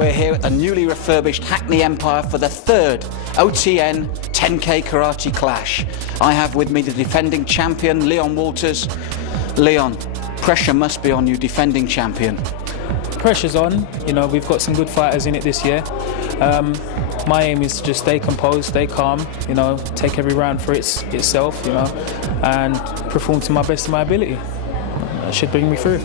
we're here at the newly refurbished Hackney Empire for the third OTN 10K Karate Clash. I have with me the defending champion, Leon Walters. Leon, pressure must be on you, defending champion. Pressure's on. You know, we've got some good fighters in it this year. My aim is to just stay composed, stay calm, you know, take every round for itself, you know, and perform to my best of my ability. That should bring me through.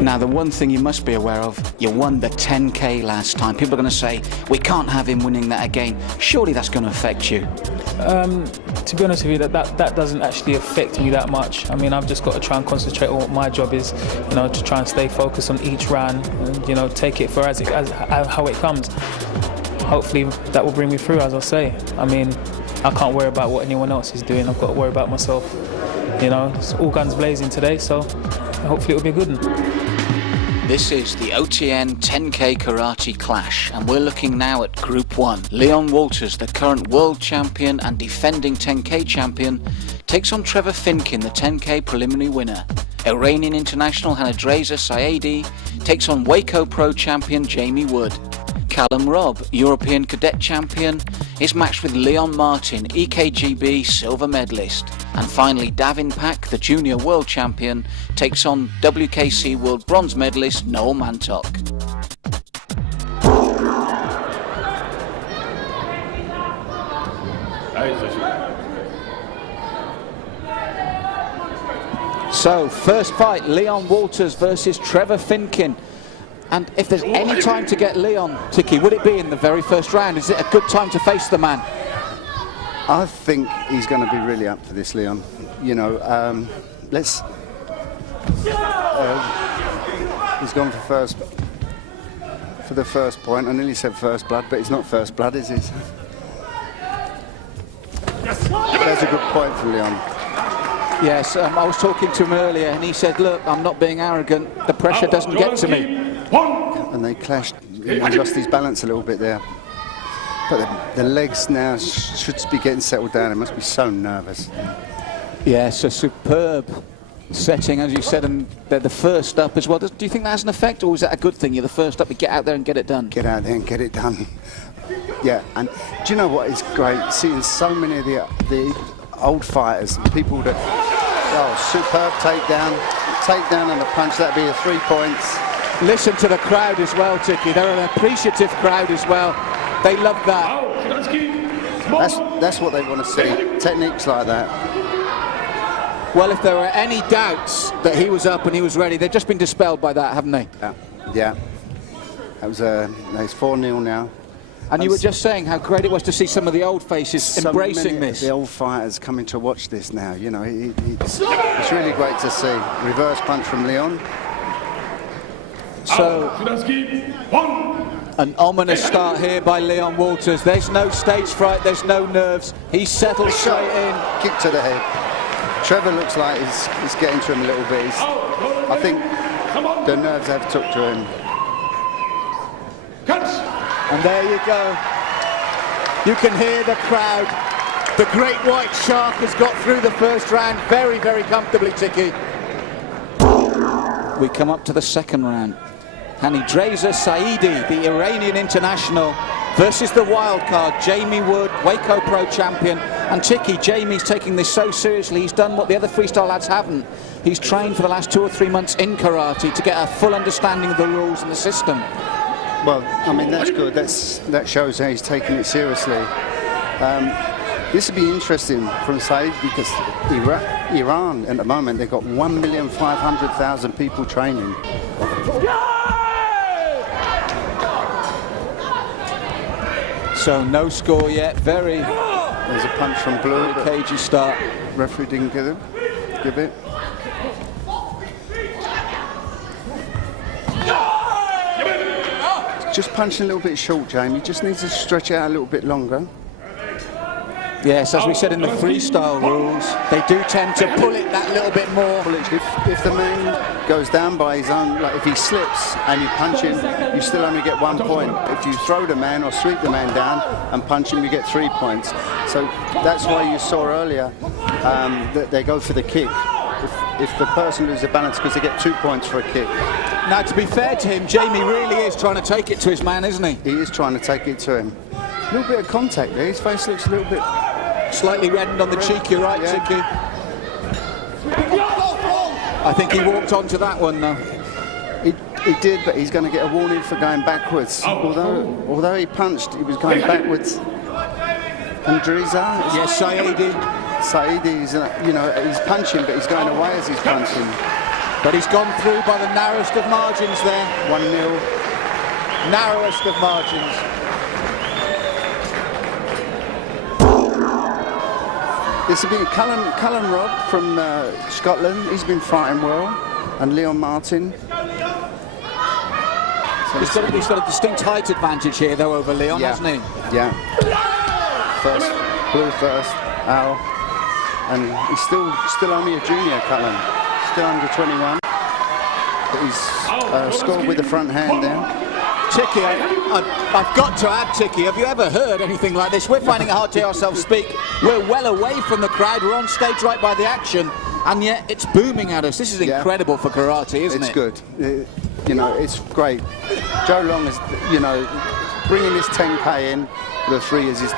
Now, the one thing you must be aware of, you won the 10K last time. People are going to say, we can't have him winning that again. Surely that's going to affect you. To be honest with you, that doesn't actually affect me that much. I mean, I've just got to try and concentrate on what my job is, you know, to try and stay focused on each round and, you know, take it for how it comes. Hopefully that will bring me through, as I say. I mean, I can't worry about what anyone else is doing. I've got to worry about myself. You know, it's all guns blazing today, so hopefully it'll be a good one. This is the OTN 10K Karate Clash, and we're looking now at Group 1. Leon Walters, the current world champion and defending 10K champion, takes on Trevor Finkin, the 10K preliminary winner. Iranian international Hanadreza Saeedi takes on Waco Pro champion Jamie Wood. Callum Robb, European cadet champion, is matched with Leon Martin, EKGB silver medalist. And finally, Davin Pak, the junior world champion, takes on WKC world bronze medalist Noel Mantok. So, first fight, Leon Walters versus Trevor Finkin. And if there's any time to get Leon, Tiki, would it be in the very first round? Is it a good time to face the man? I think he's going to be really up for this, Leon. You know, he's gone for the first point. I nearly said first blood, but it's not first blood, is it? That's a good point for Leon. Yes, I was talking to him earlier and he said, look, I'm not being arrogant, the pressure doesn't get to me. And they clashed, he lost his balance a little bit there. But the legs now should be getting settled down. He must be so nervous. Yes, a superb setting, as you said, and they're the first up as well. Do you think that has an effect, or is that a good thing? You're the first up, you get out there and get it done. Get out there and get it done. Yeah, and do you know what is great? Seeing so many of the old fighters, people that, superb takedown and a punch, that'd be a 3 points. Listen to the crowd as well, Tiki. They're an appreciative crowd as well. They love that. That's what they want to see, techniques like that. Well, if there were any doubts that he was up and he was ready, they've just been dispelled by that, haven't they? Yeah. That was it's 4-0 now. And you were just saying how great it was to see some of the old faces embracing this. The old fighters coming to watch this now. You know, it's really great to see. Reverse punch from Leon. So, an ominous start here by Leon Walters. There's no stage fright, there's no nerves. He's settled straight in. Kick to the head. Trevor looks like he's getting to him a little bit. I think the nerves have took to him. And there you go. You can hear the crowd. The great white shark has got through the first round very, very comfortably, Tiki. We come up to the second round. Hanadreza Saeedi, the Iranian international, versus the wild card, Jamie Wood, Waco Pro champion. And Tiki, Jamie's taking this so seriously, he's done what the other freestyle lads haven't. He's trained for the last 2 or 3 months in karate to get a full understanding of the rules and the system. Well, I mean, that's good. That shows how he's taking it seriously. This would be interesting from Saeed because Iran, at the moment, they've got 1,500,000 people training. So no score yet, very... There's a punch from Blue. Cagey start. Referee didn't give it. Just punching a little bit short, Jamie. Just needs to stretch it out a little bit longer. Yes, as we said in the freestyle rules, they do tend to pull it that little bit more. If the man goes down by his own, like if he slips and you punch him, you still only get 1 point. If you throw the man or sweep the man down and punch him, you get 3 points. So that's why you saw earlier that they go for the kick. If the person loses the balance, because they get 2 points for a kick. Now, to be fair to him, Jamie really is trying to take it to his man, isn't he? He is trying to take it to him. A little bit of contact there. His face looks a little bit... Slightly reddened on the cheek, you're right, Yeah. Tiki. I think he walked onto that one, though. He did, but he's going to get a warning for going backwards. Although he punched, he was going backwards. Andriza? Yes, Saidi. Saidi, you know, he's punching, but he's going away as he's punching. But he's gone through by the narrowest of margins there. 1-0. Narrowest of margins. This will be Cullen Robb from Scotland. He's been fighting well. And Leon Martin. So He's got a distinct height advantage here, though, over Leon, hasn't he? Yeah. First, blue first, Al. And he's still only a junior, Cullen. Still under 21. But he's scored with the front hand there. Tiki, I've got to add, Tiki, have you ever heard anything like this? We're finding it hard to hear ourselves speak. We're well away from the crowd. We're on stage right by the action. And yet it's booming at us. This is incredible for karate, isn't it? It's good. You know, it's great. Joe Long is, you know, bringing this 10K in for the 3 years. He's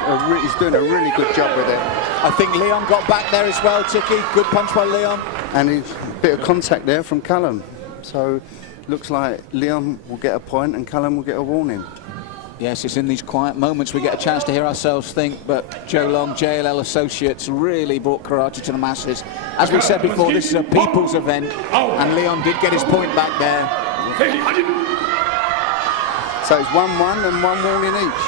doing a really good job with it. I think Leon got back there as well, Tiki. Good punch by Leon. And a bit of contact there from Callum. So looks like Leon will get a point and Callum will get a warning. Yes, it's in these quiet moments we get a chance to hear ourselves think, but Joe Long, JLL Associates, really brought karate to the masses. As we said before, this is a people's event, and Leon did get his point back there. So it's 1-1 and 1 warning each.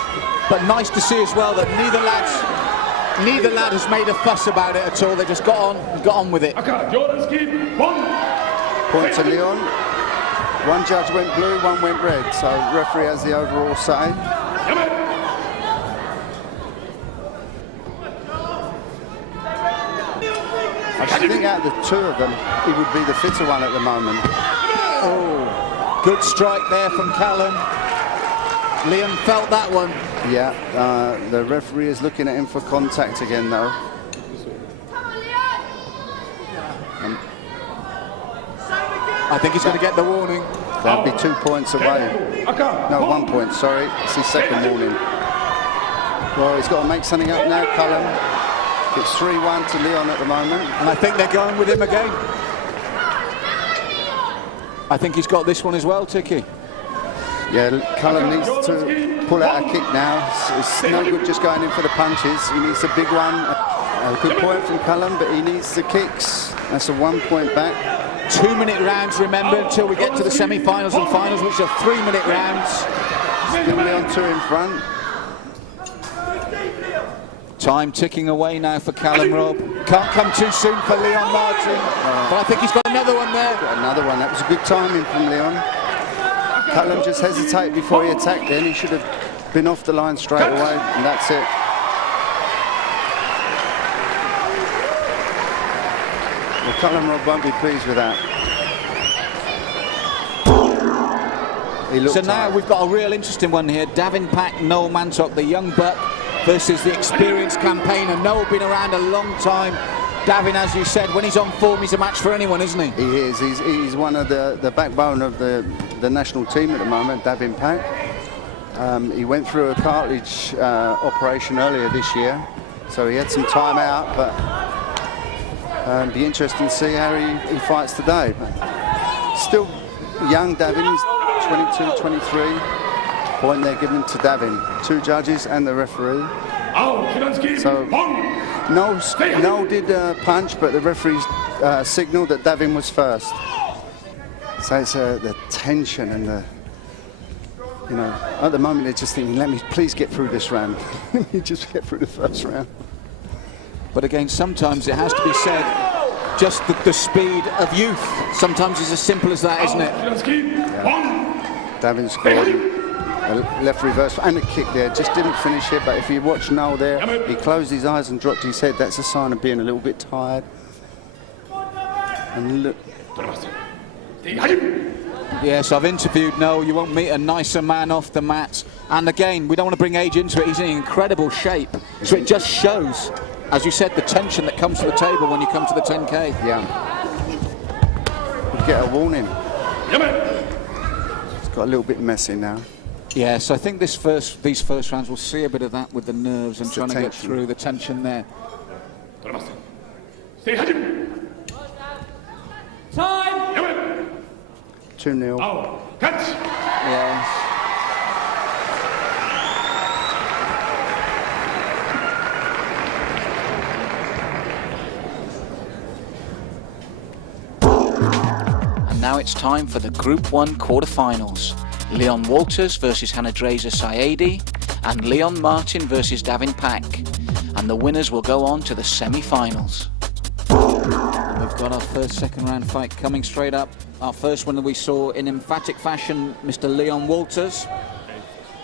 But nice to see as well that neither lad has made a fuss about it at all. They just got on with it. Point to Leon. One judge went blue, one went red, so referee has the overall say. I think out of the 2 of them, he would be the fitter one at the moment. Oh, good strike there from Callum. Leon felt that one. Yeah, the referee is looking at him for contact again, though. I think he's going to get the warning. That'd be 2 points away. No, 1 point, sorry. It's his second warning. Well, he's got to make something up now, Cullen. It's 3-1 to Leon at the moment. And I think they're going with him again. I think he's got this one as well, Tiki. Yeah, Cullen needs to pull out a kick now. It's no good just going in for the punches. He needs a big one. A good point from Cullen, but he needs the kicks. That's a 1 point back. 2-minute rounds, remember, until we get to the semi-finals and finals, which are 3-minute rounds. Still Leon 2 in front. Time ticking away now for Callum Robb. Can't come too soon for Leon Martin, but I think he's got another one there. Got another one. That was a good timing from Leon. Callum just hesitated before he attacked then. He should have been off the line straight away, and that's it. Well, Callum Robb won't be pleased with that. So now we've got a real interesting one here. Davin Pack, Noel Mantock, the young buck, versus the experienced campaigner. Noel been around a long time. Davin, as you said, when he's on form, he's a match for anyone, isn't he? He is. He's one of the backbone of the national team at the moment, Davin Pack. He went through a cartilage operation earlier this year, so he had some time out, but it'd be interesting to see how he fights today. But still young Davin, he's 22, 23. Point they're giving to Davin. 2 judges and the referee. So Noel did punch, but the referees signalled that Davin was first. So it's the tension and the, you know, at the moment they're just thinking, let me please get through this round. Let me just get through the first round. But again, sometimes it has to be said, just the speed of youth. Sometimes it's as simple as that, isn't it? Yeah. Davin scored. A left reverse and a kick there, just didn't finish it, but if you watch Noel there, he closed his eyes and dropped his head. That's a sign of being a little bit tired. And look. Yes, I've interviewed Noel. You won't meet a nicer man off the mat. And again, we don't want to bring age into it. He's in incredible shape. So it just shows, as you said, the tension that comes to the table when you come to the 10K. Yeah. We'll get a warning. got a little bit messy now. Yes, I think these first rounds will see a bit of that with the nerves and trying to get through the tension there. Time. 2-0. Yes. And now it's time for the Group 1 quarterfinals. Leon Walters versus Hanadreza Saeedi and Leon Martin versus Davin Pak. And the winners will go on to the semi-finals. We've got our first second round fight coming straight up. Our first one that we saw in emphatic fashion, Mr. Leon Walters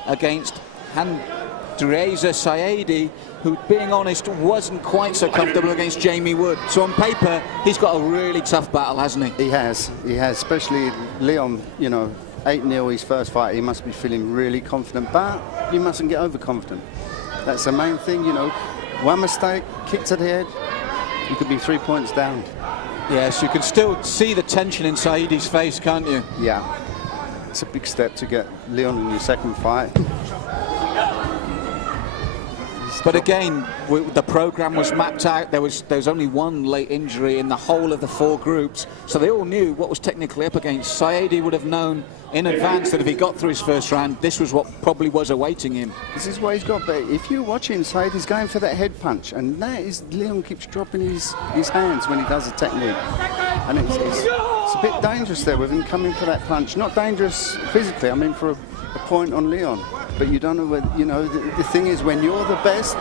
against Hanadreza Saeedi, who, being honest, wasn't quite so comfortable against Jamie Wood. So on paper, he's got a really tough battle, hasn't he? He has, especially Leon, 8-0 his first fight. He must be feeling really confident, but you mustn't get overconfident. That's the main thing, One mistake, kick to the head, you could be 3 points down. Yes, you can still see the tension in Saeedi's face, can't you? Yeah, it's a big step to get Leon in your second fight. But again, the program was mapped out. There was only one late injury in the whole of the 4 groups, so they all knew what was technically up against. Saeedi would have known in advance that if he got through his first round, this was what probably was awaiting him. This is what he's got, but if you watch him, Saeedi's going for that head punch, and Leon keeps dropping his hands when he does the technique. And it's a bit dangerous there with him coming for that punch. Not dangerous physically, I mean for a point on Leon. But you don't know whether, the thing is, when you're the best,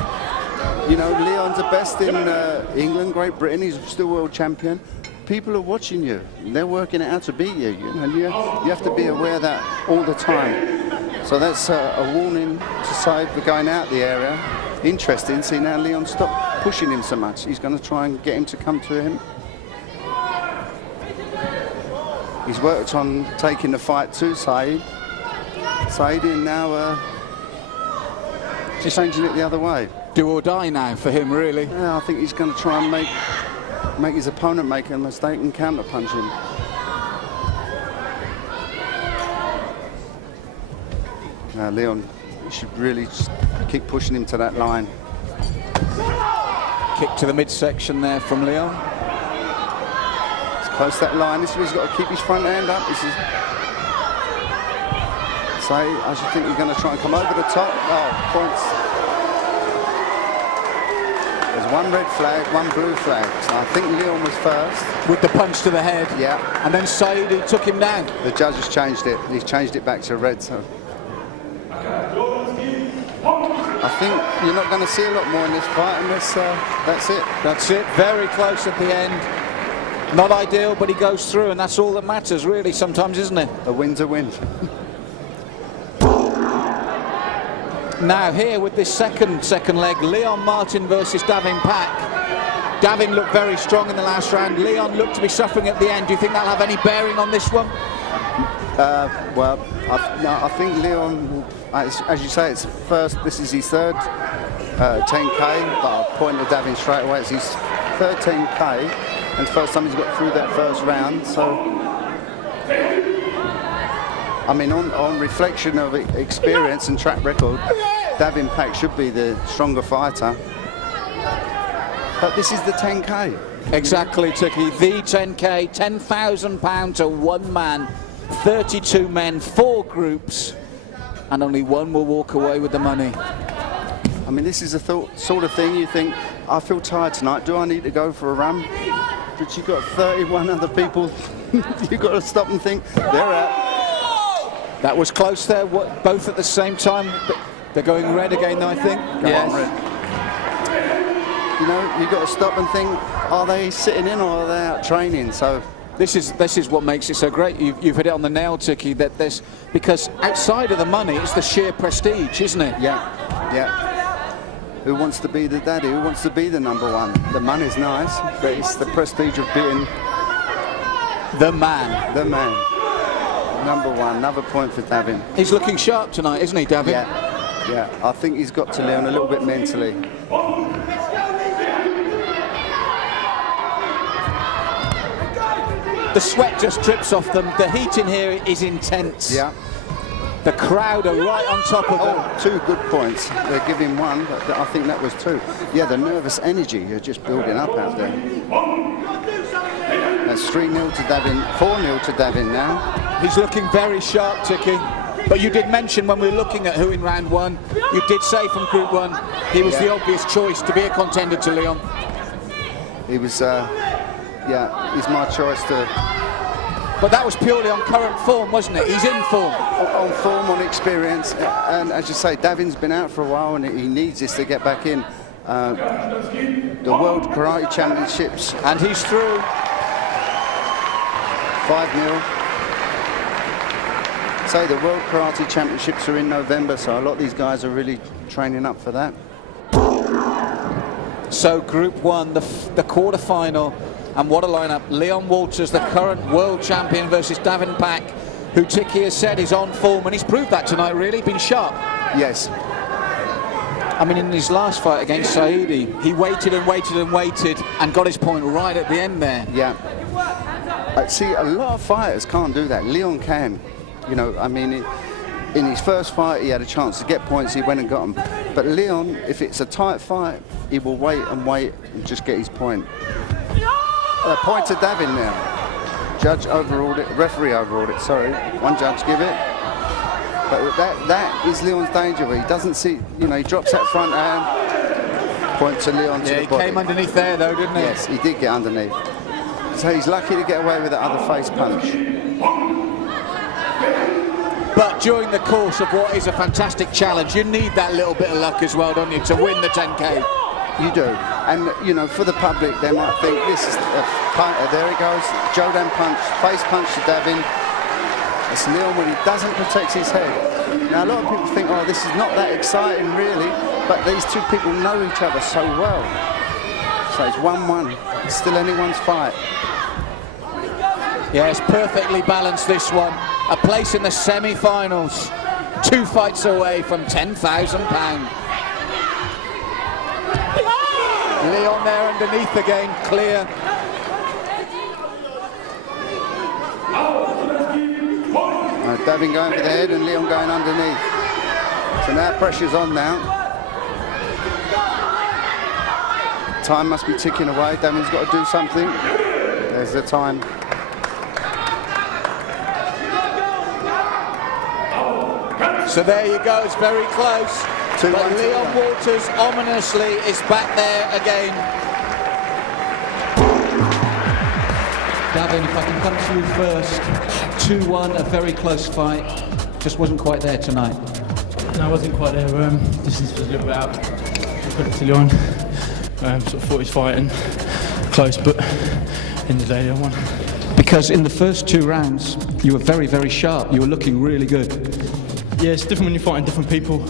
Leon's the best in England, Great Britain, he's still world champion. People are watching you. They're working out to beat you. You have to be aware of that all the time. So that's a warning to Saeed for going out the area. Interesting. See, now Leon stop pushing him so much. He's going to try and get him to come to him. He's worked on taking the fight to Saeed. Saeedi now just changing it the other way. Do or die now for him, really. Yeah, I think he's going to try and make his opponent make a mistake and counter-punch him. Now Leon should really just keep pushing him to that line. Kick to the midsection there from Leon. It's close to that line. This is where he's got to keep his front hand up. I should think he's going to try and come over the top. Oh, points. There's one red flag, one blue flag. So I think Leon was first. With the punch to the head. Yeah. And then Saeedi took him down. The judge has changed it. He's changed it back to red. So I think you're not going to see a lot more in this fight unless that's it. That's it. Very close at the end. Not ideal, but he goes through, and that's all that matters, really, sometimes, isn't it? A win's a win. Now here with this second leg, Leon Martin versus Davin Pak. Davin looked very strong in the last round. Leon looked to be suffering at the end. Do you think that'll have any bearing on this one? Well, I think Leon, as you say, it's first. This is his third 10K, but I'll point to Davin straight away. It's his third 10K, and it's the first time he's got through that first round. So, I mean, on reflection of experience and track record, Davin Pak should be the stronger fighter. But this is the 10K. Exactly, Tiki. The 10K, £10,000 to one man, 32 men, 4 groups, and only one will walk away with the money. I mean, this is the sort of thing you think, I feel tired tonight, do I need to go for a run? But you've got 31 other people, you've got to stop and think, they're out. That was close there, both at the same time. They're going red again, though, I think. Yes. You've got to stop and think, are they sitting in or are they out training? So this is what makes it so great. You've hit it on the nail, Tiki, that there's, because outside of the money, it's the sheer prestige, isn't it? Yeah. Who wants to be the daddy? Who wants to be the number one? The money's nice, but it's the prestige of being the man. The man. Number one, another point for Davin. He's looking sharp tonight, isn't he, Davin? Yeah. I think he's got to Leon a little bit mentally. The sweat just drips off them. The heat in here is intense. Yeah. The crowd are right on top of them. Oh, 2 good points. They're giving 1, but I think that was 2. Yeah, the nervous energy are just building up out there. That's 3-0 to Davin, 4-0 to Davin now. He's looking very sharp, Tiki. But you did mention when we were looking at who in round 1, you did say from Group 1, he was the obvious choice to be a contender to Leon. He was, yeah, he's my choice to... But that was purely on current form, wasn't it? He's in form. On form, on experience, and as you say, Davin's been out for a while and he needs this to get back in. The World Karate Championships. And he's through. 5-0. Say the World Karate Championships are in November, so a lot of these guys are really training up for that. So Group 1, the quarter-final. And what a lineup. Leon Walters, the current world champion, versus Davin Pak, who Tiki has said is on form, and he's proved that tonight, really, been sharp. Yes. I mean, in his last fight against Saidi, he waited and waited and waited and got his point right at the end there. Yeah. See, a lot of fighters can't do that. Leon can. You know, I mean, in his first fight, he had a chance to get points, he went and got them. But Leon, if it's a tight fight, he will wait and just get his point. Point to Davin now. Judge overruled it, referee overruled it, sorry. One judge give it. But that is Leon's danger. He doesn't see, you know, he drops that front hand, point to Leon to the body. He came underneath there though, didn't he? Yes, he did get underneath. So he's lucky to get away with that other face punch. But during the course of what is a fantastic challenge, you need that little bit of luck as well, don't you, to win the 10K? You do. And, you know, for the public, they might think this is a punch. There he goes. Jodan punch, face punch to Davin. It's Leon when he doesn't protect his head. Now, a lot of people think, oh, this is not that exciting, really. But these two people know each other so well. So it's 1-1. It's still anyone's fight. Yeah, it's perfectly balanced, this one. A place in the semi-finals. 2 fights away from £10,000. Leon there underneath again, clear. Davin going for the head and Leon going underneath. So now pressure's on now. Time must be ticking away. Davin's got to do something. There's the time. So there you go, it's very close. But Leon Walters ominously is back there again. Davin, if I can come to you first. 2-1, a very close fight. Just wasn't quite there tonight. No, I wasn't quite there. Distance was a little bit out. Put it to Leon. Sort of thought he's fighting close, but in the day I won. Because in the first 2 rounds, you were very, very sharp. You were looking really good. Yeah, it's different when you're fighting different people.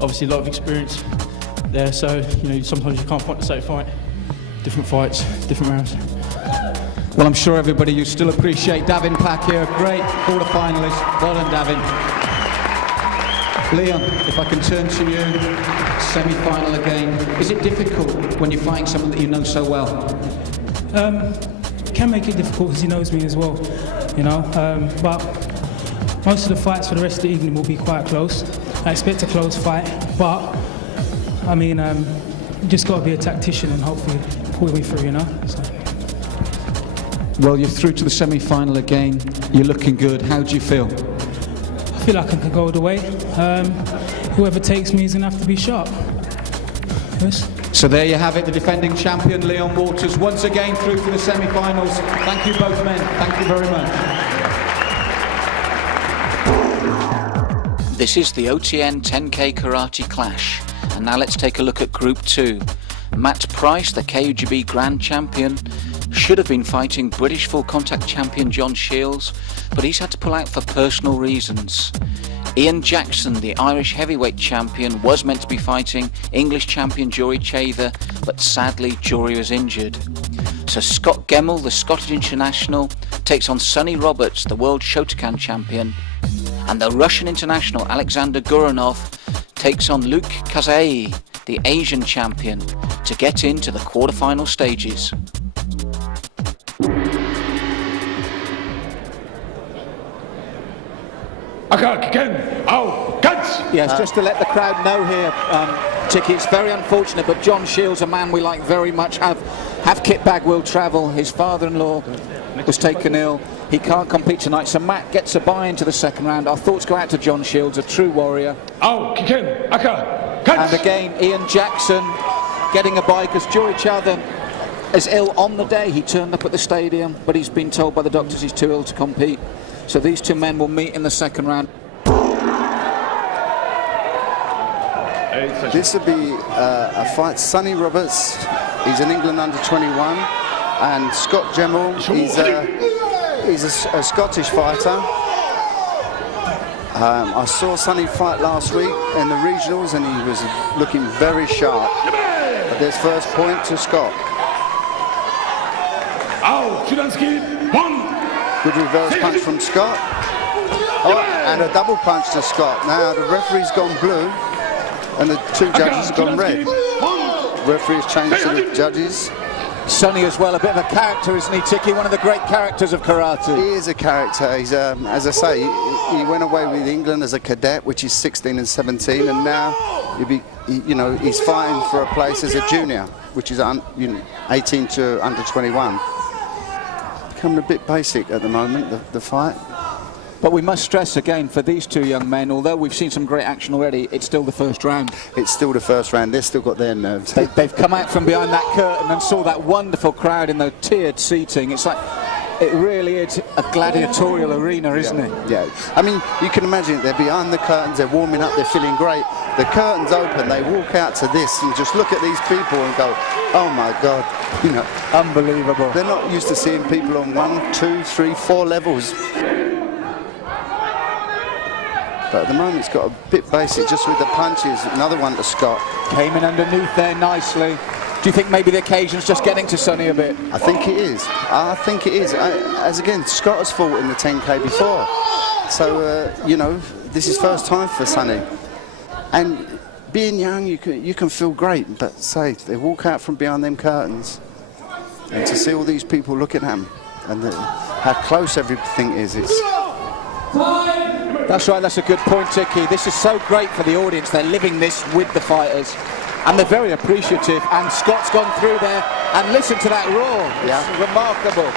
Obviously a lot of experience there, so you know sometimes you can't fight the same fight. Different fights, different rounds. Well, I'm sure everybody, you still appreciate Davin Pak here. Great quarter-finalist. Well done, Davin. Leon, if I can turn to you, semi-final again. Is it difficult when you're fighting someone that you know so well? It can make it difficult because he knows me as well, you know. But most of the fights for the rest of the evening will be quite close. I expect a close fight, but I mean, you just got to be a tactician and hopefully pull your way through, you know. So. Well, you're through to the semi-final again. You're looking good. How do you feel? I feel like I can go all the way. Whoever takes me is going to have to be sharp. Yes. So there you have it, the defending champion, Leon Walters, once again through to the semi-finals. Thank you both men. Thank you very much. This is the OTN 10K Karate Clash. And now let's take a look at Group 2. Matt Price, the KUGB Grand Champion, should have been fighting British Full Contact Champion John Shields, but he's had to pull out for personal reasons. Ian Jackson, the Irish Heavyweight Champion, was meant to be fighting English Champion Jory Chaither, but sadly Jory was injured. So Scott Gemmell, the Scottish International, takes on Sonny Roberts, the World Shotokan Champion, and the Russian International Alexander Guranov takes on Luke Kazai, the Asian Champion, to get into the quarterfinal stages. Yes, just to let the crowd know here, Tiki, it's very unfortunate, but John Shields, a man we like very much, have Kit Bagwell travel. His father-in-law was taken ill. He can't compete tonight, so Matt gets a bye into the second round. Our thoughts go out to John Shields, a true warrior. And again, Ian Jackson getting a bye because Joey Chowdhury is ill on the day. He turned up at the stadium, but he's been told by the doctors he's too ill to compete. So these two men will meet in the second round. This will be a fight. Sonny Roberts, he's an England under-21, and Scott Gemmell, he's a Scottish fighter. I saw Sonny fight last week in the regionals, and he was looking very sharp. But there's first point to Scott. Good reverse punch from Scott. Oh, and a double punch to Scott. Now the referee's gone blue, and the two judges have gone red. Referee's changed to the judges. Sonny as well, a bit of a character, isn't he, Tiki? One of the great characters of karate. He is a character. He's, as I say, he went away with England as a cadet, which is 16 and 17, and now he's fighting for a place as a junior, which is 18 to under 21. Becoming a bit basic at the moment, the fight. But we must stress again, for these two young men, although we've seen some great action already, it's still the first round. It's still the first round. They've still got their nerves. They've come out from behind that curtain and saw that wonderful crowd in the tiered seating. It's like, it really is a gladiatorial arena, isn't it? Yeah. I mean, you can imagine they're behind the curtains, they're warming up, they're feeling great. The curtains open, they walk out to this and just look at these people and go, oh my God, unbelievable. They're not used to seeing people on 1, 2, 3, 4 levels. But at the moment it's got a bit basic just with the punches. Another one to Scott. Came in underneath there nicely. Do you think maybe the occasion's just getting to Sonny a bit? I think it is. I think it is. As again, Scott has fought in the 10K before. So, this is first time for Sonny. And being young, you can feel great. But say, they walk out from behind them curtains and to see all these people looking at them and how close everything is, it's... That's right, that's a good point, Tiki. This is so great for the audience. They're living this with the fighters, and they're very appreciative. And Scott's gone through there, and listen to that roar. Yeah. It's remarkable.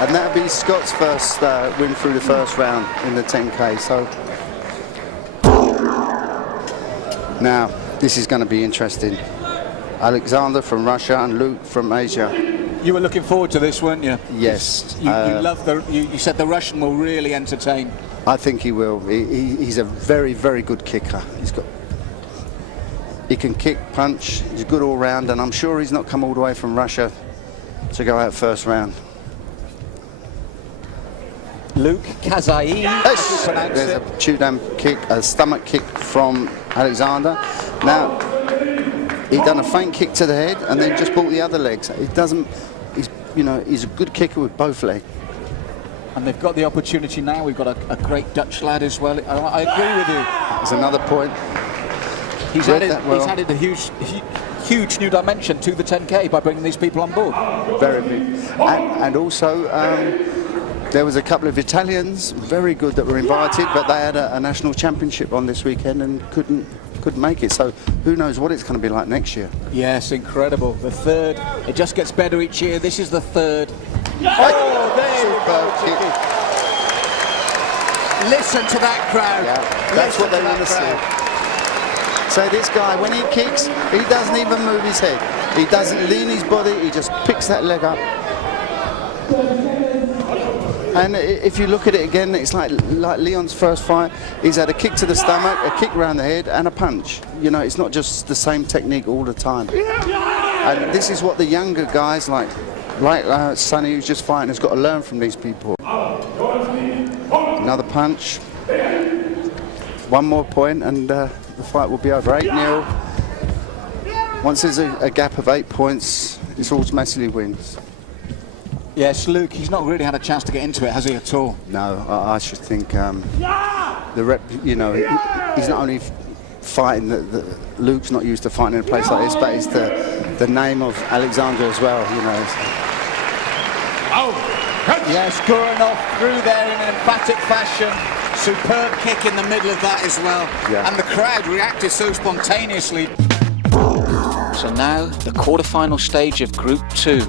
And that'll be Scott's first win through the first round in the 10K. So now this is going to be interesting. Alexander from Russia and Luke from Asia. You were looking forward to this, weren't you? Yes. You love you said the Russian will really entertain. I think he will. He's a very, very good kicker. He can kick, punch. He's good all round, and I'm sure he's not come all the way from Russia to go out first round. Luke Kazai. Yes. There's a chew-down kick, a stomach kick from Alexander. Now he done a feint kick to the head and then just brought the other legs. It doesn't. He's a good kicker with both legs. And they've got the opportunity now. We've got a great Dutch lad as well. I agree with you. There's another point. He's added a huge new dimension to the 10K by bringing these people on board. Very big. And also, there was a couple of Italians, very good, that were invited, but they had a national championship on this weekend and couldn't make it. So who knows what it's going to be like next year. Yes, incredible. The third. It just gets better each year. This is the third. Oh, there we go. Listen to that crowd. Yeah, that's what they want to see. So this guy, when he kicks, he doesn't even move his head. He doesn't lean his body, he just picks that leg up. And if you look at it again, it's like Leon's first fight. He's had a kick to the stomach, a kick around the head, and a punch. It's not just the same technique all the time. And this is what the younger guys like Sonny, who's just fighting, has got to learn from these people. Another punch. One more point, and the fight will be over. 8-0. Once there's a gap of 8 points, it's automatically wins. Yes, Luke, he's not really had a chance to get into it, has he, at all? No, I should think he's not only fighting, Luke's not used to fighting in a place like this, but it's the name of Alexander as well, Yes, Guranov through there in an emphatic fashion. Superb kick in the middle of that as well. Yeah. And the crowd reacted so spontaneously. So now, the quarter-final stage of Group 2.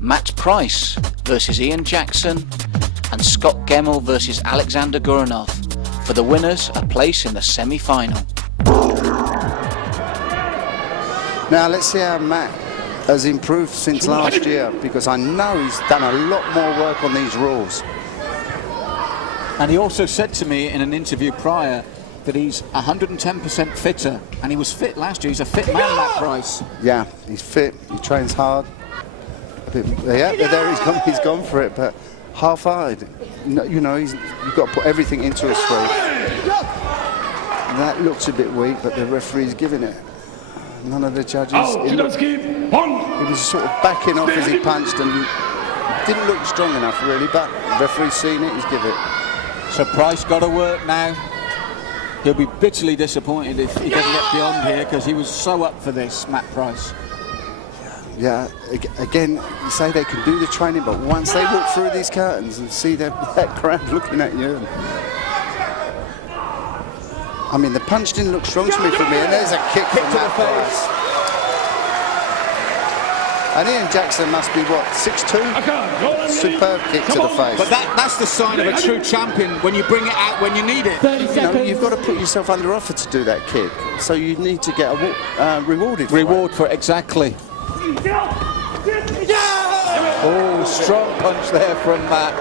Matt Price versus Ian Jackson and Scott Gemmell versus Alexander Gurinov. For the winners, a place in the semi-final. Now let's see how Matt has improved since last year, because I know he's done a lot more work on these rules. And he also said to me in an interview prior that he's 110% fitter, and he was fit last year. He's a fit man, Matt Price. Yeah, he's fit, he trains hard. Yeah, there he's gone for it, but half-eyed. You know, you've got to put everything into a sweep. That looks a bit weak, but the referee's giving it. None of the judges. He was sort of backing off as he punched and didn't look strong enough, really, but the referee's seen it, he's given it. So Price got to work now. He'll be bitterly disappointed if he doesn't get beyond here, because he was so up for this, Matt Price. Yeah, again, you say they can do the training, but once they walk through these curtains and see that crowd looking at you. I mean, the punch didn't look strong to me from here, and there's a kick from Matt Price. And Ian Jackson must be, what, 6'2"? Superb kick to the face. But that's the sign of a true champion, when you bring it out when you need it. 30 seconds. You know, you've got to put yourself under offer to do that kick, so you need to get rewarded for Reward for it, exactly. Oh, strong punch there from Matt.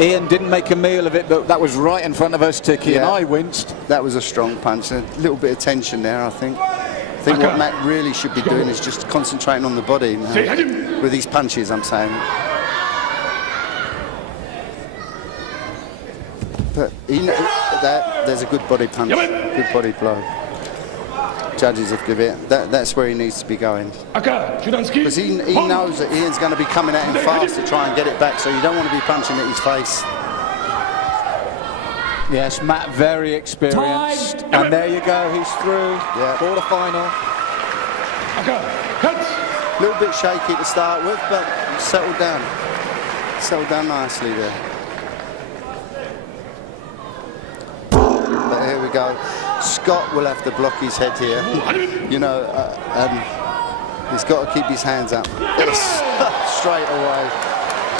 Ian didn't make a meal of it, but that was right in front of us, Ticky, and I winced. That was a strong punch. A little bit of tension there, I think. I think what Matt really should be doing is just concentrating on the body now, with these punches, I'm saying. But there's a good body punch, good body blow. Judges have given it. That's where he needs to be going. Because he knows that Ian's going to be coming at him fast to try and get it back, so you don't want to be punching at his face. Yes, Matt, very experienced. Time. And there you go, he's through. Yeah. Quarter-final. A little bit shaky to start with, but settled down. Settled down nicely there. But here we go. Scott will have to block his head here. You know, he's got to keep his hands up. Straight away.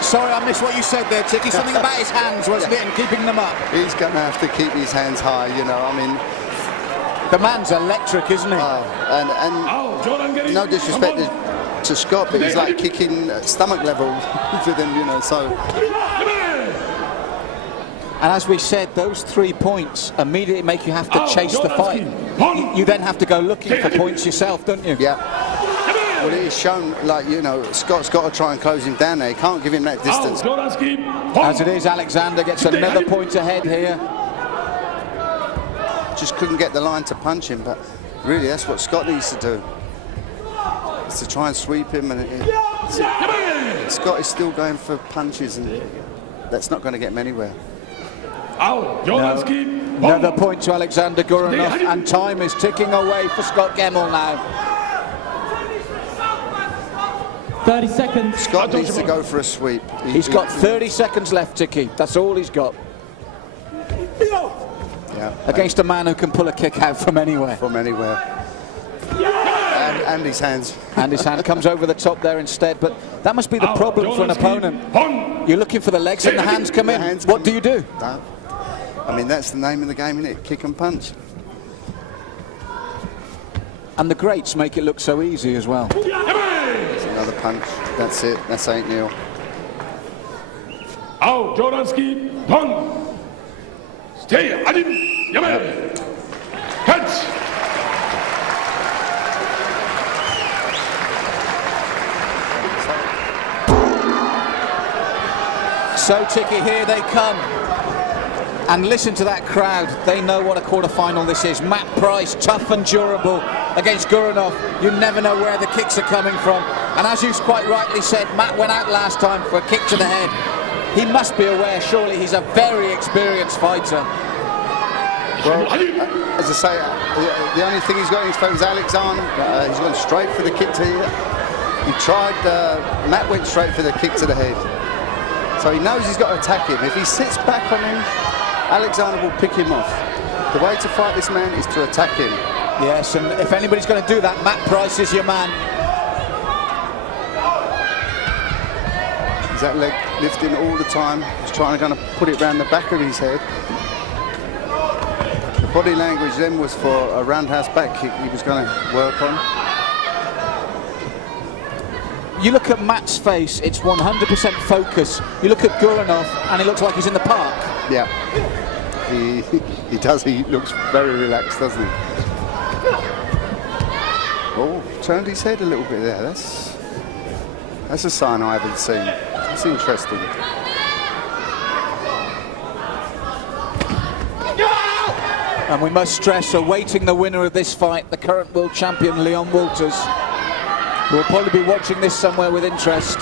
Sorry, I missed what you said there, Ticky. Something about his hands, wasn't it, and keeping them up? He's going to have to keep his hands high, you know, I mean... The man's electric, isn't he? And no disrespect to Scott, but he's like kicking stomach level with him, you know, so... And as we said, those 3 points immediately make you have to chase the fight. You then have to go looking for points yourself, don't you? Yeah. Well, it is shown, like, you know, Scott's got to try and close him down there. He can't give him that distance. As it is, Alexander gets another point ahead here. Just couldn't get the line to punch him, but really that's what Scott needs to do. Is to try and sweep him, and Scott is still going for punches, and that's not going to get him anywhere. Another point to Alexander Gurinov, and time is ticking away for Scott Gemmell now. 30 seconds. Scott needs to go for a sweep. He's got 30 seconds left, Ticky. That's all he's got. Yeah. Against a man who can pull a kick out from anywhere. From anywhere. And his hands. And his hand comes over the top there instead. But that must be the problem for an opponent. You're looking for the legs and the hands come in. What do you do? No. I mean, that's the name of the game, isn't it? Kick and punch. And the greats make it look so easy as well. That's another punch. That's it. That's 8-0. Jordanski, Pong. Stay, Adim, Yamel. Catch. So, Ticky, here they come. And listen to that crowd. They know what a quarter-final this is. Matt Price, tough and durable against Gurinov. You never know where the kicks are coming from. And as you quite rightly said, Matt went out last time for a kick to the head. He must be aware, surely, he's a very experienced fighter. Well, as I say, the only thing he's got in his favour is Alexander. He's gone straight for the kick to the head. He tried, Matt went straight for the kick to the head. So he knows he's got to attack him. If he sits back on him, Alexander will pick him off. The way to fight this man is to attack him. Yes, and if anybody's going to do that, Matt Price is your man. He's that leg lifting all the time. He's trying to put it around the back of his head. The body language then was for a roundhouse back kick he was going to work on. You look at Matt's face, it's 100% focus. You look at Guronov, and he looks like he's in the park. Yeah, he does. He looks very relaxed, doesn't he? Oh, turned his head a little bit there. That's a sign I haven't seen. It's interesting. And we must stress, awaiting the winner of this fight, the current world champion, Leon Walters. We'll probably be watching this somewhere with interest.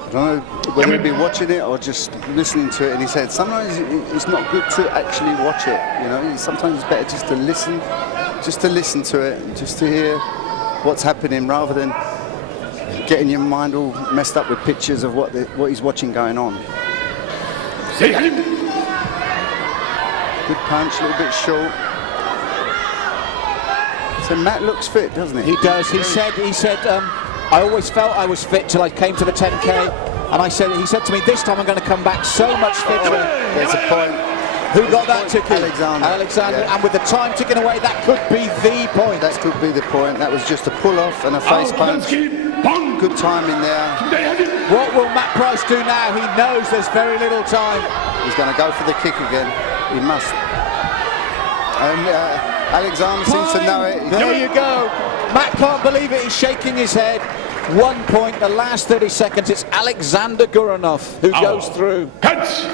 I don't know whether he'll be watching it or just listening to it in his head. Sometimes it's not good to actually watch it, you know. Sometimes it's better just to listen to it, and just to hear what's happening, rather than getting your mind all messed up with pictures of what he's watching going on. Good punch, a little bit short. So Matt looks fit, doesn't he? He does. He said, I always felt I was fit till I came to the 10K, and he said to me, this time I'm going to come back so much fitter. There's a point. Who got that ticket? Alexander. Yeah. And with the time ticking away, that could be the point. That could be the point. That was just a pull-off and a face punch. Good timing there. What will Matt Price do now? He knows there's very little time. He's going to go for the kick again. He must. And Alexander seems to know it. There you go. Matt can't believe it. He's shaking his head. 1 point, the last 30 seconds. It's Alexander Guronov who goes through. Catch!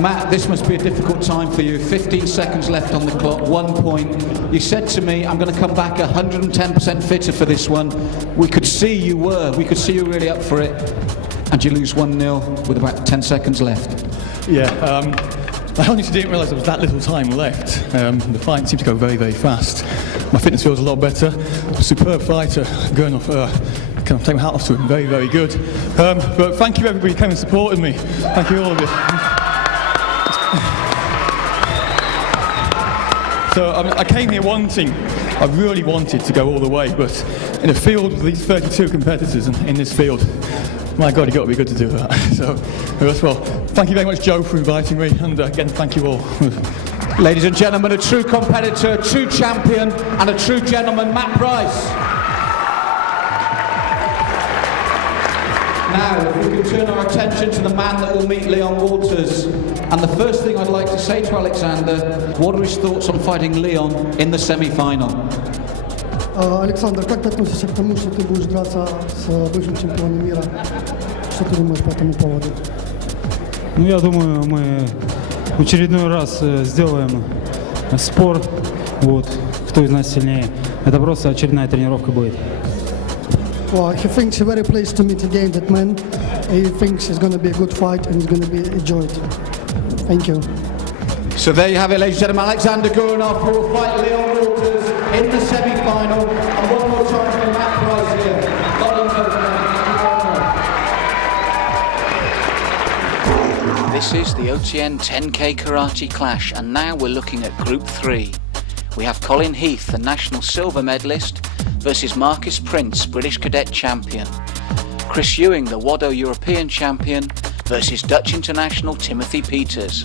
Matt, this must be a difficult time for you. 15 seconds left on the clock, 1 point. You said to me, I'm going to come back 110% fitter for this one. We could see you really up for it. And you lose 1-0 with about 10 seconds left. Yeah, I honestly didn't realise there was that little time left. The fight seemed to go very, very fast. My fitness feels a lot better. Superb fighter, Guronov. Can I take my hat off to him? Very, very good. But thank you everybody who came and supported me. Thank you all of you. So I came here I really wanted to go all the way, but in a field with these 32 competitors in this field, my God, you've got to be good to do that. So, well, thank you very much, Joe, for inviting me, and again, thank you all. Ladies and gentlemen, a true competitor, a true champion, and a true gentleman, Matt Price. Now, if we can turn our attention to the man that will meet Leon Walters. And the first thing I'd like to say to Alexander, what are his thoughts on fighting Leon in the semi-final? Александр, как ты относишься к тому, что ты будешь драться с бывшим чемпионом мира? Что ты думаешь по этому поводу? Ну, я думаю, мы в очередной раз сделаем спор, вот, кто из нас сильнее. Это просто очередная тренировка будет. Well, he thinks he's very pleased to meet again that man. He thinks it's going to be a good fight and it's going to be enjoyed. Thank you. So there you have it, ladies and gentlemen. Alexander Guronov who will fight Leon Walters in the semi-final. And one more time for Matt Price here. This is the OTN 10K Karate Clash, and now we're looking at Group 3. We have Colin Heath, the national silver medalist, versus Marcus Prince, British cadet champion. Chris Ewing, the WADO European champion, versus Dutch international Timothy Peters.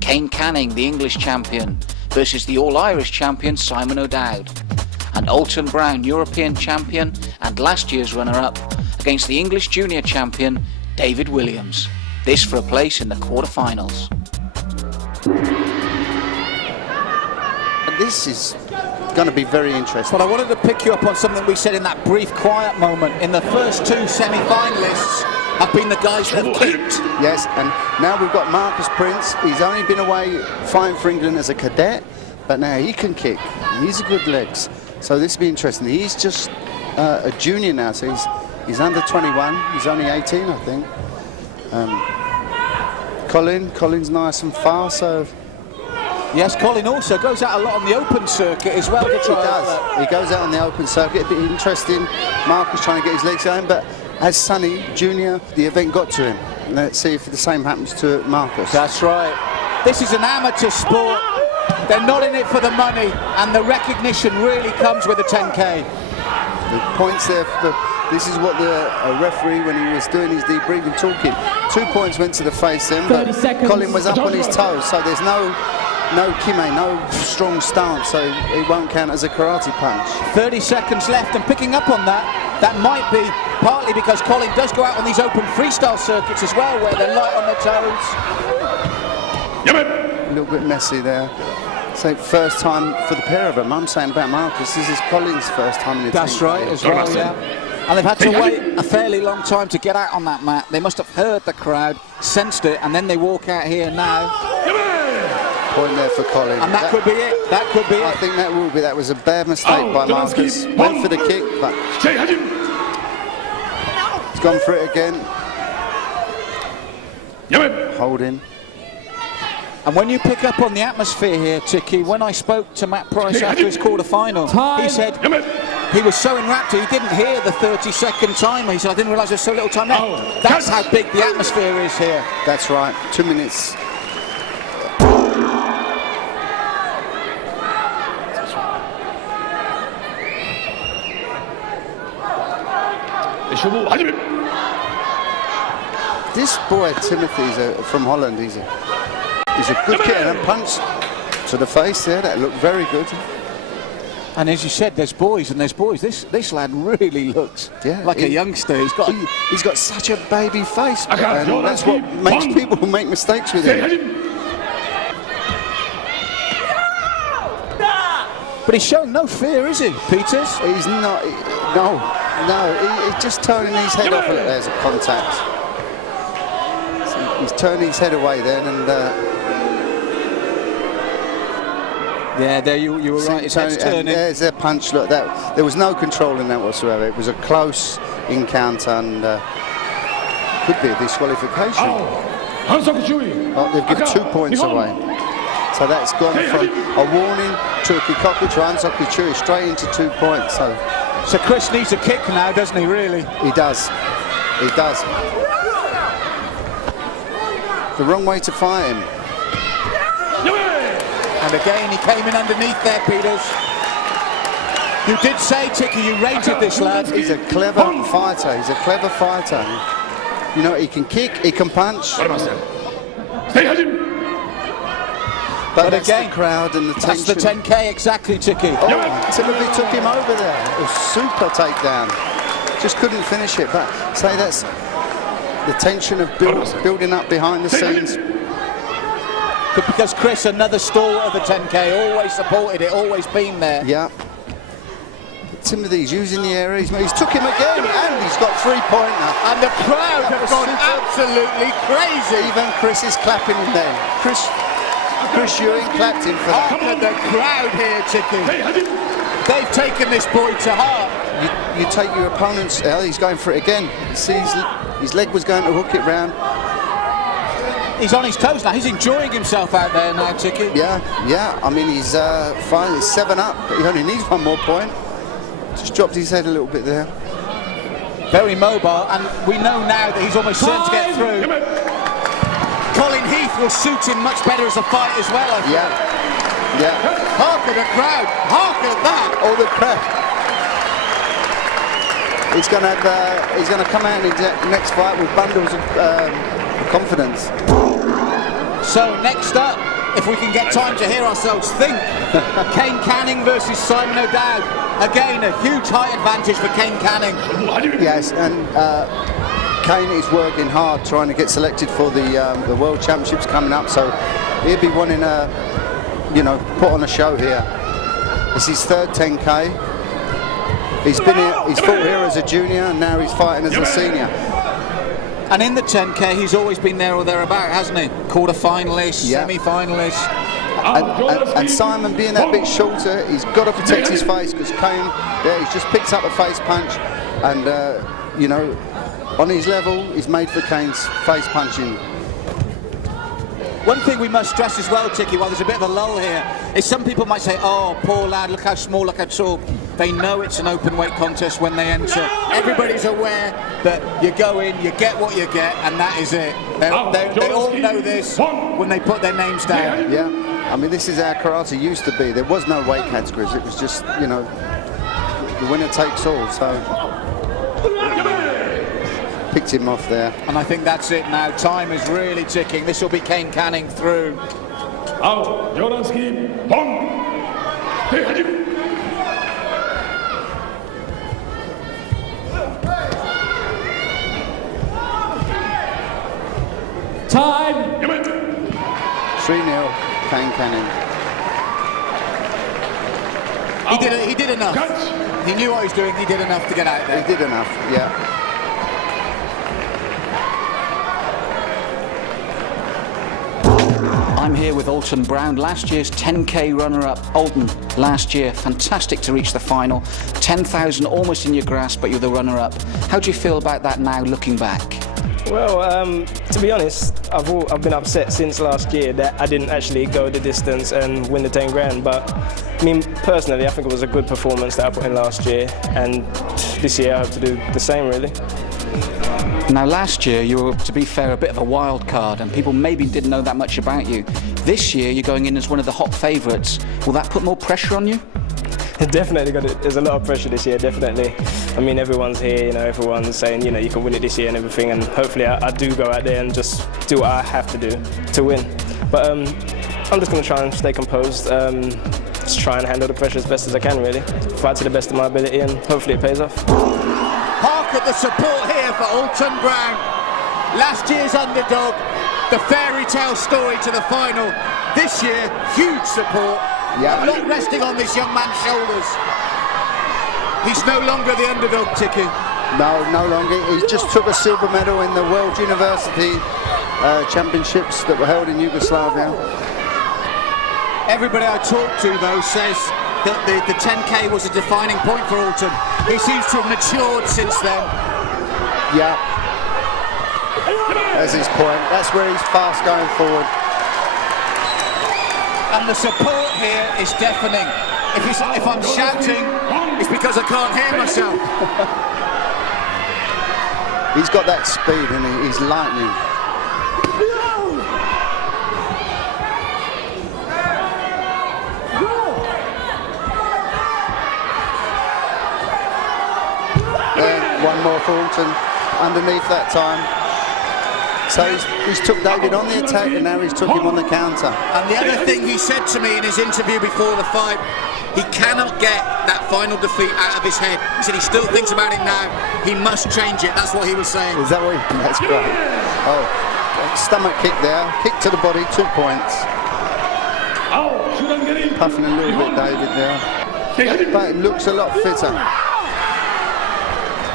Kane Canning, the English champion, versus the All-Irish champion Simon O'Dowd. And Alton Brown, European champion and last year's runner-up, against the English junior champion David Williams. This for a place in the quarterfinals. This is going to be very interesting. But I wanted to pick you up on something we said in that brief quiet moment. In the first two semi-finalists have been the guys that have kicked. Yes, and now we've got Marcus Prince. He's only been away fighting for England as a cadet, but now he can kick. He's a good legs. So this will be interesting. He's just a junior now, so he's under 21. He's only 18, I think. Colin's nice and fast, so Yes, Colin also goes out a lot on the open circuit as well. He does. He goes out on the open circuit. A bit interesting. Marcus trying to get his legs going, but as Sonny Jr., the event got to him. Let's see if the same happens to Marcus. That's right. This is an amateur sport. They're not in it for the money, and the recognition really comes with the 10K. The points there for... This is what the referee, when he was doing his debriefing, talking. 2 points went to the face then, but Colin was up on his toes, so there's no kime, no strong stance, so it won't count as a karate punch. 30 seconds left, and picking up on that might be partly because Colin does go out on these open freestyle circuits as well, where they're light on their toes. A little bit messy there. So first time for the pair of them. I'm saying about Marcus, this is Colin's first time in the That's right as well, yeah. And they've had to wait a fairly long time to get out on that mat. They must have heard the crowd, sensed it, and then they walk out here now. Point there for Colin. And that could be it. That could be it. I think that will be. That was a bad mistake by Marcus. Went for the kick, but he's gone for it again. Holding. And when you pick up on the atmosphere here, Tiki, when I spoke to Matt Price after his quarter-final, he said he was so enraptured he didn't hear the 30-second timer. He said, I didn't realise there's so little time left. That's how big the atmosphere is here. That's right. 2 minutes. This boy Timothy from Holland. He's a good kid, and a punch to the face there. That looked very good. And as you said, there's boys and there's boys. This lad really looks like a youngster. He's got such a baby face, and that's what makes people make mistakes with him. But he's showing no fear, is he, Peters? He's not. No. He's just turning his head off. There's a contact. So he's turning his head away then, and. Yeah, there you were right. His head's turning. There's a punch. Look, there was no control in that whatsoever. It was a close encounter, and could be a disqualification. Oh, they've given 2 points away. So that's gone from a warning to a kikoku to Hansoku Chui straight into 2 points. So Chris needs a kick now, doesn't he? Really? He does. He does. The wrong way to fight him. And again, he came in underneath there, Peters. You did say, Tiki, you rated this lad. He's a clever fighter. He's a clever fighter. You know, he can kick, he can punch. But that's again, the crowd and the tension. That's the 10K exactly, Tiki. Oh, Timothy took him over there. A super takedown. Just couldn't finish it. But say that's the tension of building up behind the scenes. But because Chris, another stalwart of the 10K, always supported it, always been there. Yeah. Timothy's using the area. He's took him again, and he's got 3-pointer. And the crowd have gone absolutely crazy. Even Chris is clapping him there. Chris Ewing clapped him for that. Look at the crowd here, Tiki. They've taken this boy to heart. You take your opponent's... he's going for it again. You see his leg was going to hook it round. He's on his toes now. He's enjoying himself out there now, Tiki. Yeah. I mean, he's finally 7 up, but he only needs 1 more point. Just dropped his head a little bit there. Very mobile, and we know now that he's almost certain to get through. Colin Heath will suit him much better as a fight as well, I think. Yeah. Hark at the crowd. Hark at that. Oh, the crowd. He's going to come out in the next fight with bundles of confidence. So next up, if we can get time to hear ourselves think, Kane Canning versus Simon O'Dowd. Again, a huge height advantage for Kane Canning. Yes, and Kane is working hard trying to get selected for the World Championships coming up, so he'll be wanting to, put on a show here. It's his 3rd 10K. He's fought here as a junior, and now he's fighting as a senior. And in the 10K, he's always been there or thereabout, hasn't he? Quarter-finalist, semi-finalist. And Simon, being that bit shorter, he's got to protect his face, because Kane, he's just picked up a face punch, and, on his level, he's made for Kane's face punching. One thing we must stress as well, Tiki, while there's a bit of a lull here, is some people might say, oh, poor lad, look how small, look how tall. They know it's an open weight contest when they enter. Everybody's aware that you go in, you get what you get, and that is it. They all know this when they put their names down. Yeah, I mean, this is how karate used to be. There was no weight categories. It was just, you know, the winner takes all. So picked him off there. And I think that's it now. Time is really ticking. This will be Kane Canning through. Out, Joranski, Bong, Stay. Time. 3-0, Kane Canning. He did enough. He knew what he was doing. He did enough to get out there. He did enough, yeah. I'm here with Alton Brown, last year's 10K runner-up. Alton, last year, fantastic to reach the final. 10,000 almost in your grasp, but you're the runner-up. How do you feel about that now, looking back? Well, to be honest, I've been upset since last year that I didn't actually go the distance and win the 10 grand. But I mean, personally, I think it was a good performance that I put in last year, and this year I hope to do the same, really. Now, last year you were, to be fair, a bit of a wild card, and people maybe didn't know that much about you. This year you're going in as one of the hot favourites. Will that put more pressure on you? Definitely there's a lot of pressure this year, definitely. I mean, everyone's here, you know, everyone's saying, you know, you can win it this year and everything, and hopefully I do go out there and just do what I have to do to win. But I'm just going to try and stay composed, just try and handle the pressure as best as I can, really. Fight to the best of my ability, and hopefully it pays off. Hark at the support here for Alton Brown. Last year's underdog, the fairy tale story to the final. This year, huge support. Yeah. Not resting on this young man's shoulders. He's no longer the underdog, Tiki. No, no longer. He just took a silver medal in the World University Championships that were held in Yugoslavia. Everybody I talk to, though, says that the 10K was a defining point for Alton. He seems to have matured since then. Yeah. That's his point. That's where he's fast going forward. And the support here is deafening. If I'm shouting, it's because I can't hear myself. He's got that speed and he's lightning. And one more for Alton underneath that time. So he's took David on the attack, and now he's took him on the counter. And the other thing he said to me in his interview before the fight, he cannot get that final defeat out of his head. He said he still thinks about it now. He must change it. That's what he was saying. Is that what? That's great. Oh, stomach kick there, kick to the body, 2 points. Puffing a little bit, David there, but it looks a lot fitter.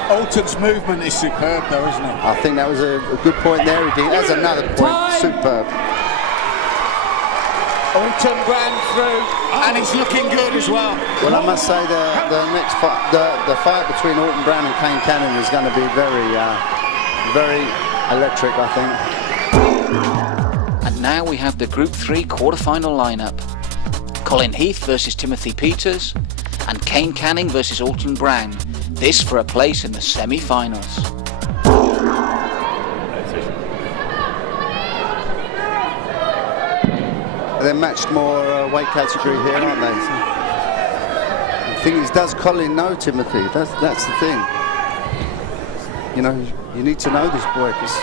Alton's movement is superb, though, isn't it? I think that was a good point there. That's another point. Superb. Alton ran through, and he's looking good as well. Well, I must say the next fight, the fight between Alton Brown and Kane Canning is going to be very electric, I think. And now we have the Group 3 quarter-final lineup. Colin Heath versus Timothy Peters, and Kane Canning versus Alton Brown. This for a place in the semi-finals. They're matched more weight category here, aren't they? The thing is, does Colin know Timothy? That's the thing. You know, you need to know this boy, because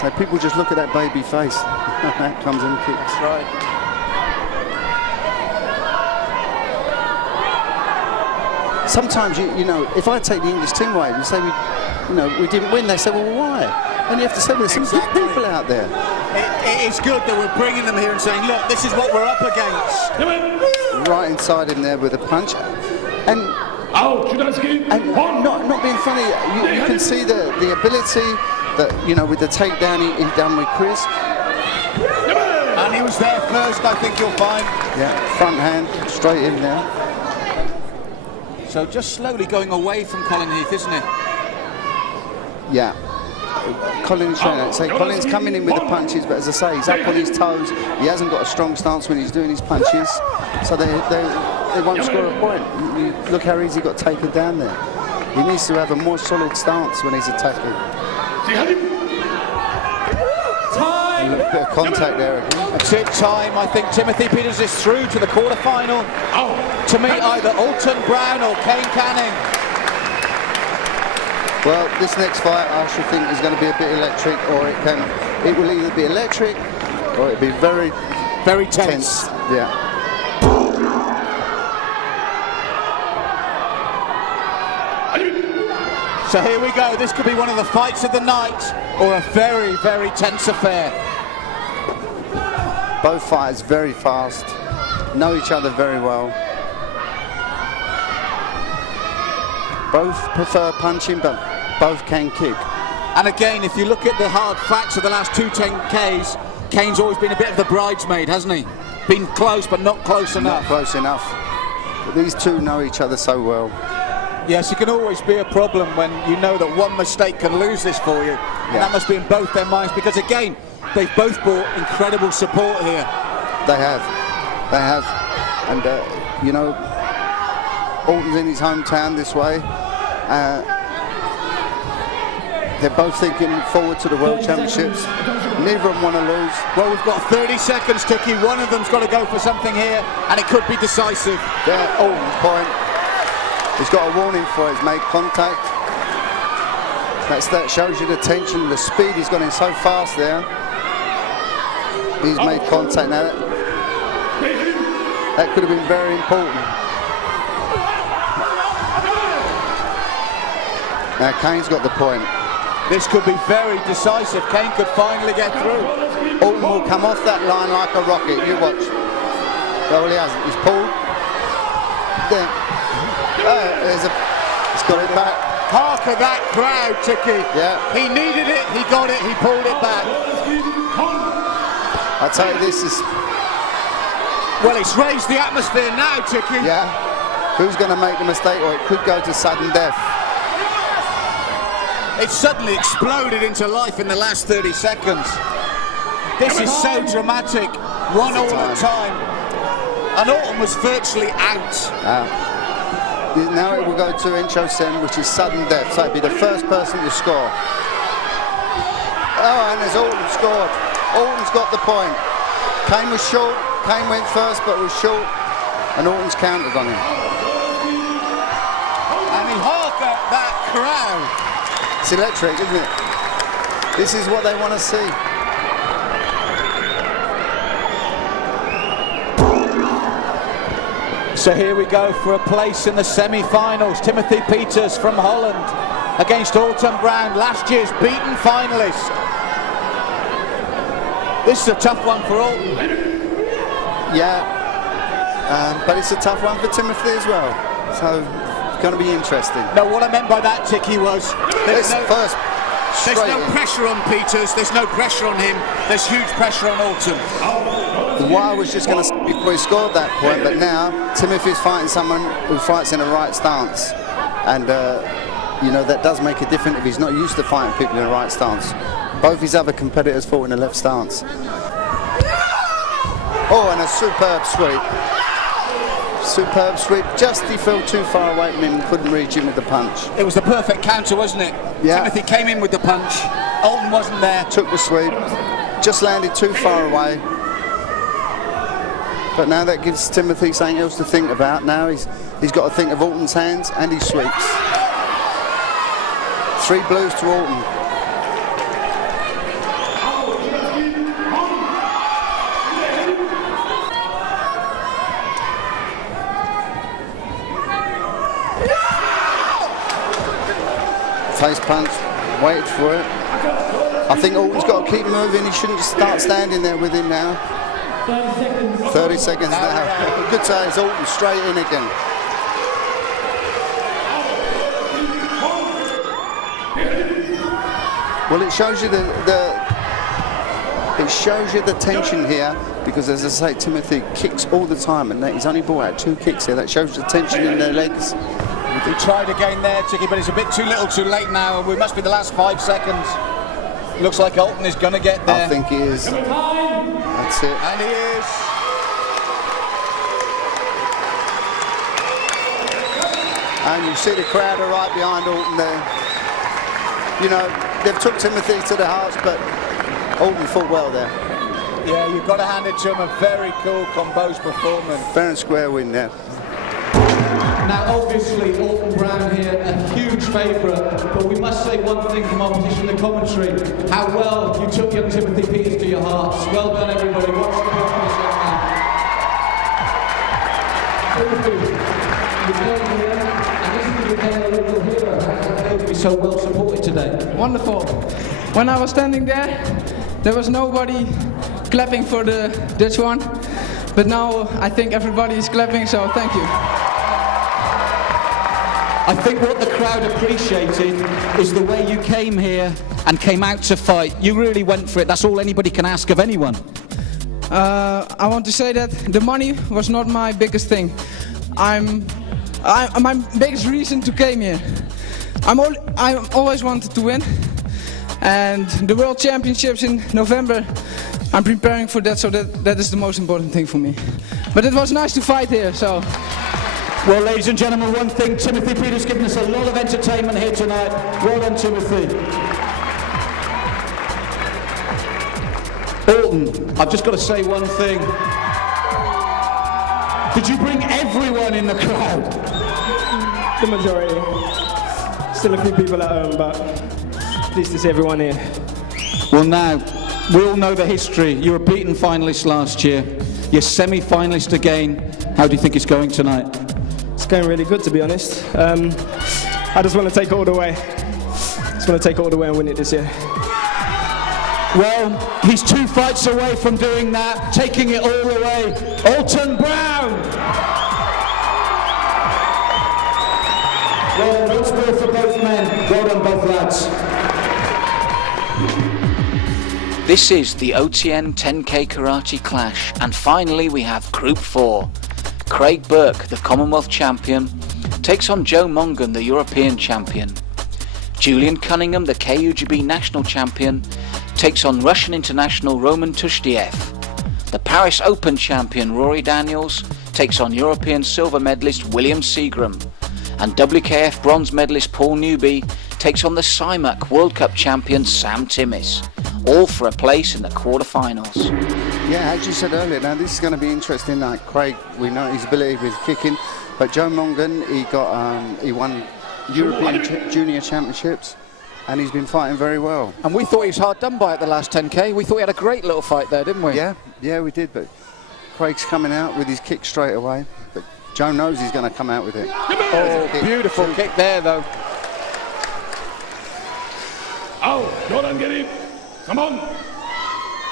so people just look at that baby face. That comes and kicks. That's right. Sometimes, you know, if I take the English team away, you say, we didn't win, they say, well, why? And you have to say, there's some good people out there. It is good that we're bringing them here and saying, look, this is what we're up against. Right inside him there with a punch. And not being funny, you can see the ability that, you know, with the takedown he done with Chris. And he was there first, I think you'll find. Yeah, front hand, straight in there. So just slowly going away from Colin Heath, isn't it? Yeah. Colin's trying to say Colin's coming in with the punches, but as I say, he's up on his toes. He hasn't got a strong stance when he's doing his punches, so they won't score a point. Look how easy he got taken down there. He needs to have a more solid stance when he's attacking. A little bit of contact there again. That's it, time. I think Timothy Peters is through to the quarter-final to meet either Alton Brown or Kane Canning. Well, this next fight I should think is going to be a bit electric, or it will either be electric or it'll be very, very tense. Yeah. So here we go. This could be one of the fights of the night, or a very, very tense affair. Both fighters very fast, know each other very well. Both prefer punching, but both can kick. And again, if you look at the hard facts of the last two 10Ks, Kane's always been a bit of the bridesmaid, hasn't he? Been close, but not close enough. Not close enough. But these two know each other so well. Yes, it can always be a problem when you know that one mistake can lose this for you. Yeah. And that must be in both their minds, because again, they've both brought incredible support here. They have. They have. And, you know, Alton's in his hometown this way. They're both thinking forward to the World Championships. Neither of them want to lose. Well, we've got 30 seconds, Tookie. One of them's got to go for something here, and it could be decisive. There, Alton's point. He's got a warning for it. He's made contact. That shows you the tension, the speed. He's gone in so fast there. He's made contact now. That could have been very important. Now Kane's got the point. This could be very decisive. Kane could finally get through. Alton will come off that line like a rocket. You watch. Well, he hasn't. He's pulled. There. He's got it back. Hark at that crowd, Tookie. Yeah. He needed it. He got it. He pulled it back. I tell you, this is. Well, it's raised the atmosphere now, Tookie. Yeah. Who's going to make the mistake, or it could go to sudden death? It suddenly exploded into life in the last 30 seconds. This is so dramatic. 1-1 at time. And Alton was virtually out. Now it will go to Encho Sen, which is sudden death. So it'll be the first person to score. Oh, and there's Alton scored. Alton's got the point. Kane was short. Kane went first, but was short. And Alton's countered on him. I mean, hark at that crowd. It's electric, isn't it? This is what they want to see. So here we go for a place in the semi-finals. Timothy Peters from Holland against Alton Brown, last year's beaten finalist. This is a tough one for Alton. Yeah, but it's a tough one for Timothy as well. So it's going to be interesting. No, what I meant by that, Tiki, was there's no pressure on Peters. There's no pressure on him. There's huge pressure on Alton. What I was just going to say before he scored that point, but now Timothy's fighting someone who fights in a right stance, and you know, that does make a difference if he's not used to fighting people in a right stance. Both his other competitors fought in a left stance. Oh, and a superb sweep. Superb sweep. Just he fell too far away from him and couldn't reach him with the punch. It was the perfect counter, wasn't it? Yeah. Timothy came in with the punch. Alton wasn't there. Took the sweep. Just landed too far away. But now that gives Timothy something else to think about. Now he's got to think of Alton's hands and his sweeps. 3 blues to Alton. Face punch, waited for it. I think Alton's got to keep moving. He shouldn't just start standing there with him now. 30 seconds now. Good say it's Alton straight in again. Well, it shows you the tension here, because as I say, Timothy kicks all the time, and he's only brought out 2 kicks here. That shows the tension in their legs. He tried again there, Tiki, but it's a bit too little too late now. We must be the last 5 seconds. Looks like Alton is going to get there. I think he is. That's it. And he is. And you see the crowd are right behind Alton there. You know, they've took Timothy to the hearts, but Alton fought well there. Yeah, you've got to hand it to him. A very cool, composed performance. Fair and square win there. Now, obviously, Alton Brown here, a huge favourite, but we must say one thing from our position in the commentary, how well you took young Timothy Peters to your hearts. Well done, everybody. Watch the performance Timothy, you came here, and this became a local hero. How to be so well supported today? Wonderful. When I was standing there was nobody clapping for the Dutch one, but now I think everybody is clapping, so thank you. I think what the crowd appreciated is the way you came here and came out to fight. You really went for it. That's all anybody can ask of anyone. I want to say that the money was not my biggest thing. My biggest reason to came here. I always wanted to win, and the World Championships in November, I'm preparing for that, so that is the most important thing for me. But it was nice to fight here, so. Well, ladies and gentlemen, one thing, Timothy Peters given us a lot of entertainment here tonight. Well done, Timothy. Alton, I've just got to say one thing. Did you bring everyone in the crowd? The majority. Still a few people at home, but pleased to see everyone here. Well, now, we all know the history. You were beaten finalist last year. You're semi-finalist again. How do you think it's going tonight? It's going really good, to be honest. I just want to take it all the way. Just want to take it all the way and win it this year. Well, he's 2 fights away from doing that, taking it all the way. Alton Brown! Well, no spirit for both men. Well done, both lads. This is the OTN 10K Karate Clash, and finally we have Group 4. Craig Burke, the Commonwealth Champion, takes on Joe Mongan, the European Champion. Julian Cunningham, the KUGB National Champion, takes on Russian International Roman Tushdiev. The Paris Open Champion, Rory Daniels, takes on European silver medalist William Seagram. And WKF bronze medalist Paul Newby takes on the CIMAC World Cup Champion Sam Timmis, all for a place in the quarterfinals. Yeah, as you said earlier, now this is going to be interesting. Like Craig, we know his ability with kicking, but Joe Mongan, he won European Junior Championships, and he's been fighting very well. And we thought he was hard done by at the last 10K. We thought he had a great little fight there, didn't we? Yeah, we did, but Craig's coming out with his kick straight away, but Joe knows he's going to come out with it. Oh, beautiful kick there, though. Ow, Jordan, get him. Come on.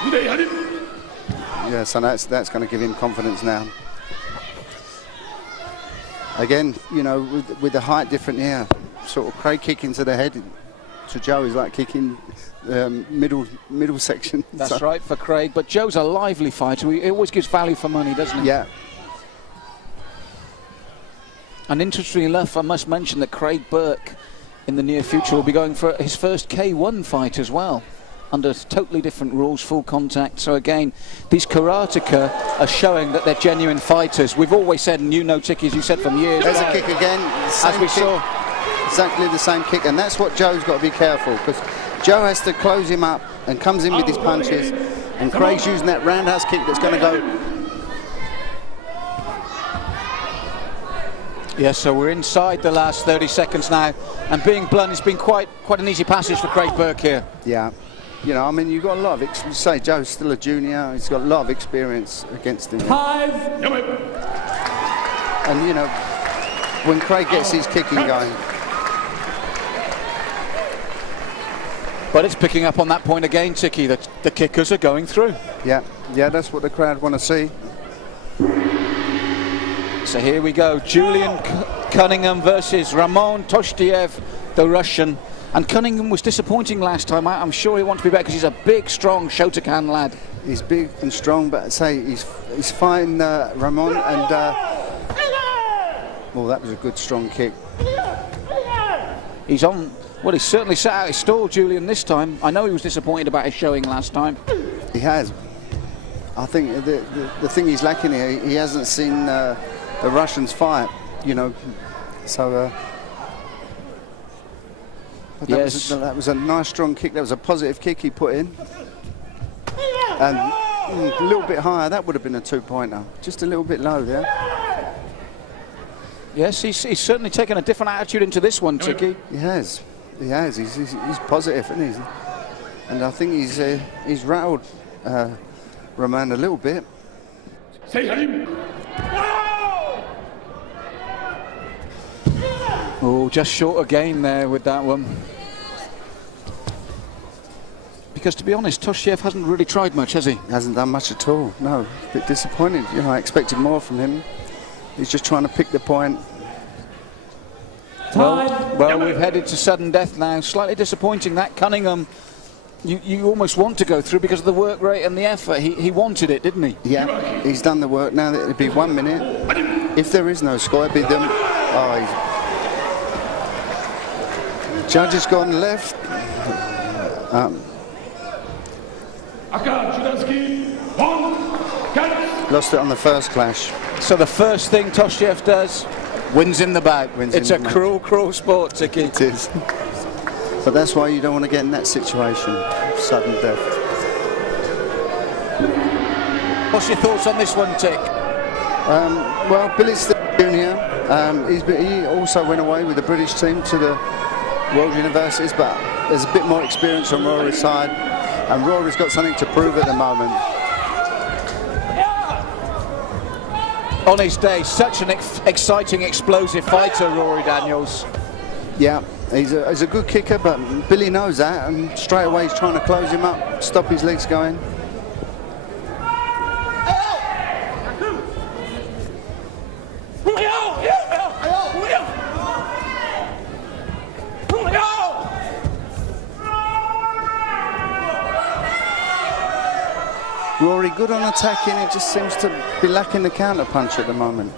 Today, had him. Yeah, so that's going to give him confidence now. Again, you know, with the height different here, sort of Craig kicking to the head, to Joe is like kicking middle section. That's right for Craig, but Joe's a lively fighter. He always gives value for money, doesn't he? Yeah. And interestingly enough, I must mention that Craig Burke in the near future will be going for his first K1 fight as well, under totally different rules, full contact. So again, these karateka are showing that they're genuine fighters. We've always said, and you know, Tiki, as you said from years. There's a kick again, as we saw. Exactly the same kick, and that's what Joe's got to be careful, because Joe has to close him up and comes in with his punches, and Craig's using that roundhouse kick that's going to go. Yes, so we're inside the last 30 seconds now, and being blunt, it's been quite an easy passage for Craig Burke here. Yeah, you know, I mean, you've got a lot of, you say Joe's still a junior, he's got a lot of experience against him. 5. And you know, when Craig gets his kicking going. But it's picking up on that point again, Tiki, that the kickers are going through. Yeah, that's what the crowd want to see. So here we go, Julian Cunningham versus Ramon Tushdiev, the Russian. And Cunningham was disappointing last time. I'm sure he wants to be better because he's a big, strong Shotokan lad. He's big and strong, but I'd say he's fighting Ramon, and well, that was a good strong kick. He's on. Well, he's certainly sat out his stall, Julian, this time. I know he was disappointed about his showing last time. He has. I think the thing he's lacking here, he hasn't seen the Russians fight, you know. So but that was a nice strong kick. That was a positive kick he put in. And a little bit higher, that would have been a 2-pointer. Just a little bit low there. Yes, he's certainly taken a different attitude into this one, Tiki. He has. He has. He's positive, isn't he? And I think he's rattled Roman a little bit. Oh, just short again there with that one. Because to be honest, Toshiev hasn't really tried much, has he? Hasn't done much at all. No, a bit disappointed. You know, I expected more from him. He's just trying to pick the point. Well, we've headed to sudden death now. Slightly disappointing that. Cunningham, you almost want to go through because of the work rate and the effort. He wanted it, didn't he? Yeah, he's done the work. Now it'll be 1 minute. If there is no score, it'll be them. Oh, judge has gone left. Lost it on the first clash. So the first thing Toshiev does, wins in the bag. It's a cruel, cruel sport, Tiki. It is. But that's why you don't want to get in that situation, sudden death. What's your thoughts on this one, Tick? Well, Billy Jr., he also went away with the British team to the World Universities, but there's a bit more experience on Rory's side, and Rory's got something to prove at the moment. On his day, such an exciting, explosive fighter, Rory Daniels. Yeah, he's a good kicker, but Billy knows that, and straight away he's trying to close him up, stop his legs going. Rory good on attacking, it just seems to be lacking the counter punch at the moment.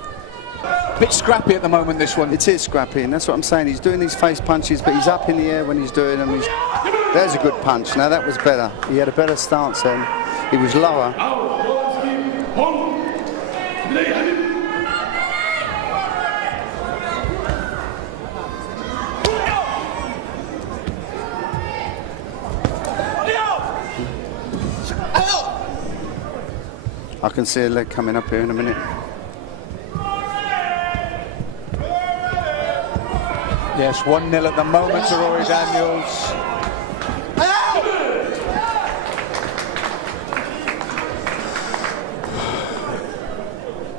Bit scrappy at the moment, this one. It is scrappy, and that's what I'm saying. He's doing these face punches, but he's up in the air when he's doing them. There's a good punch. Now that was better. He had a better stance then. He was lower. I can see a leg coming up here in a minute. Yes, 1-0 at the moment to Rory Daniels.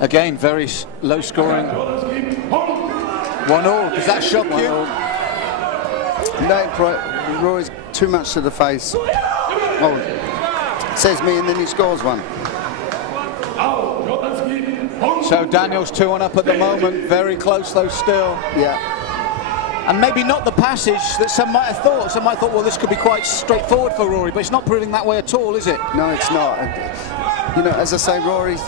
Again, very low scoring. 1-1. Does that shock you? No, Rory's too much to the face. Oh, says me, and then he scores one. So Daniels 2-1 up at the moment, very close though still. Yeah. And maybe not the passage that some might have thought. Some might have thought, well, this could be quite straightforward for Rory, but it's not proving that way at all, is it? No, it's not. You know, as I say, Rory's,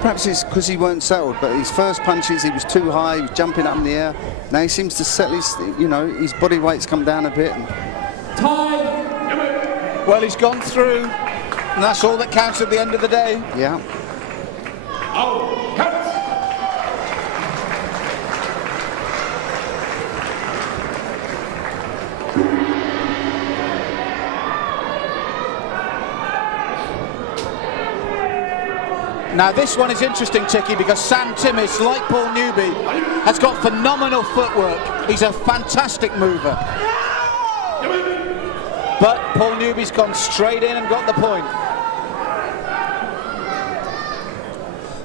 perhaps it's because he weren't settled, but his first punches, he was too high, he was jumping up in the air. Now he seems to settle his, you know, his body weight's come down a bit. Time! Well, he's gone through, and that's all that counts at the end of the day. Yeah. Now this one is interesting, Tiki, because Sam Timmis, like Paul Newby, has got phenomenal footwork. He's a fantastic mover. But Paul Newby's gone straight in and got the point.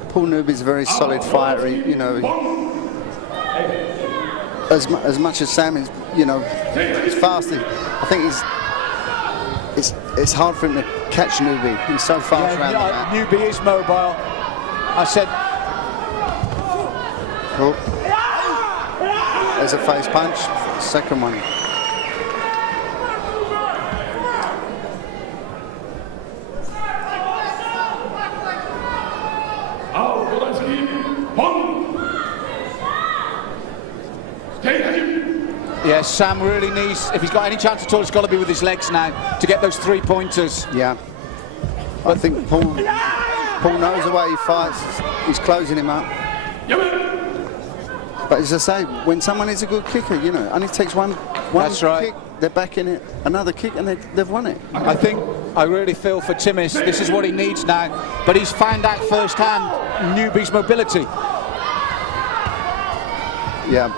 Paul Newby's a very solid fighter, you know. As much as Sam is, you know, he's fast. I think it's hard for him to catch Newby. He's so fast around the mat. Newby is mobile. I said. Oh. There's a face punch. Second one. Yeah, Sam really needs, if he's got any chance at all, it's got to be with his legs now to get those 3-pointers. Yeah. I think Paul knows the way he fights. He's closing him up. But as I say, when someone is a good kicker, you know, only takes one That's right. kick, they're back in it, another kick, and they've won it. I really feel for Timmis, this is what he needs now, but he's found out firsthand Newby's mobility. Yeah,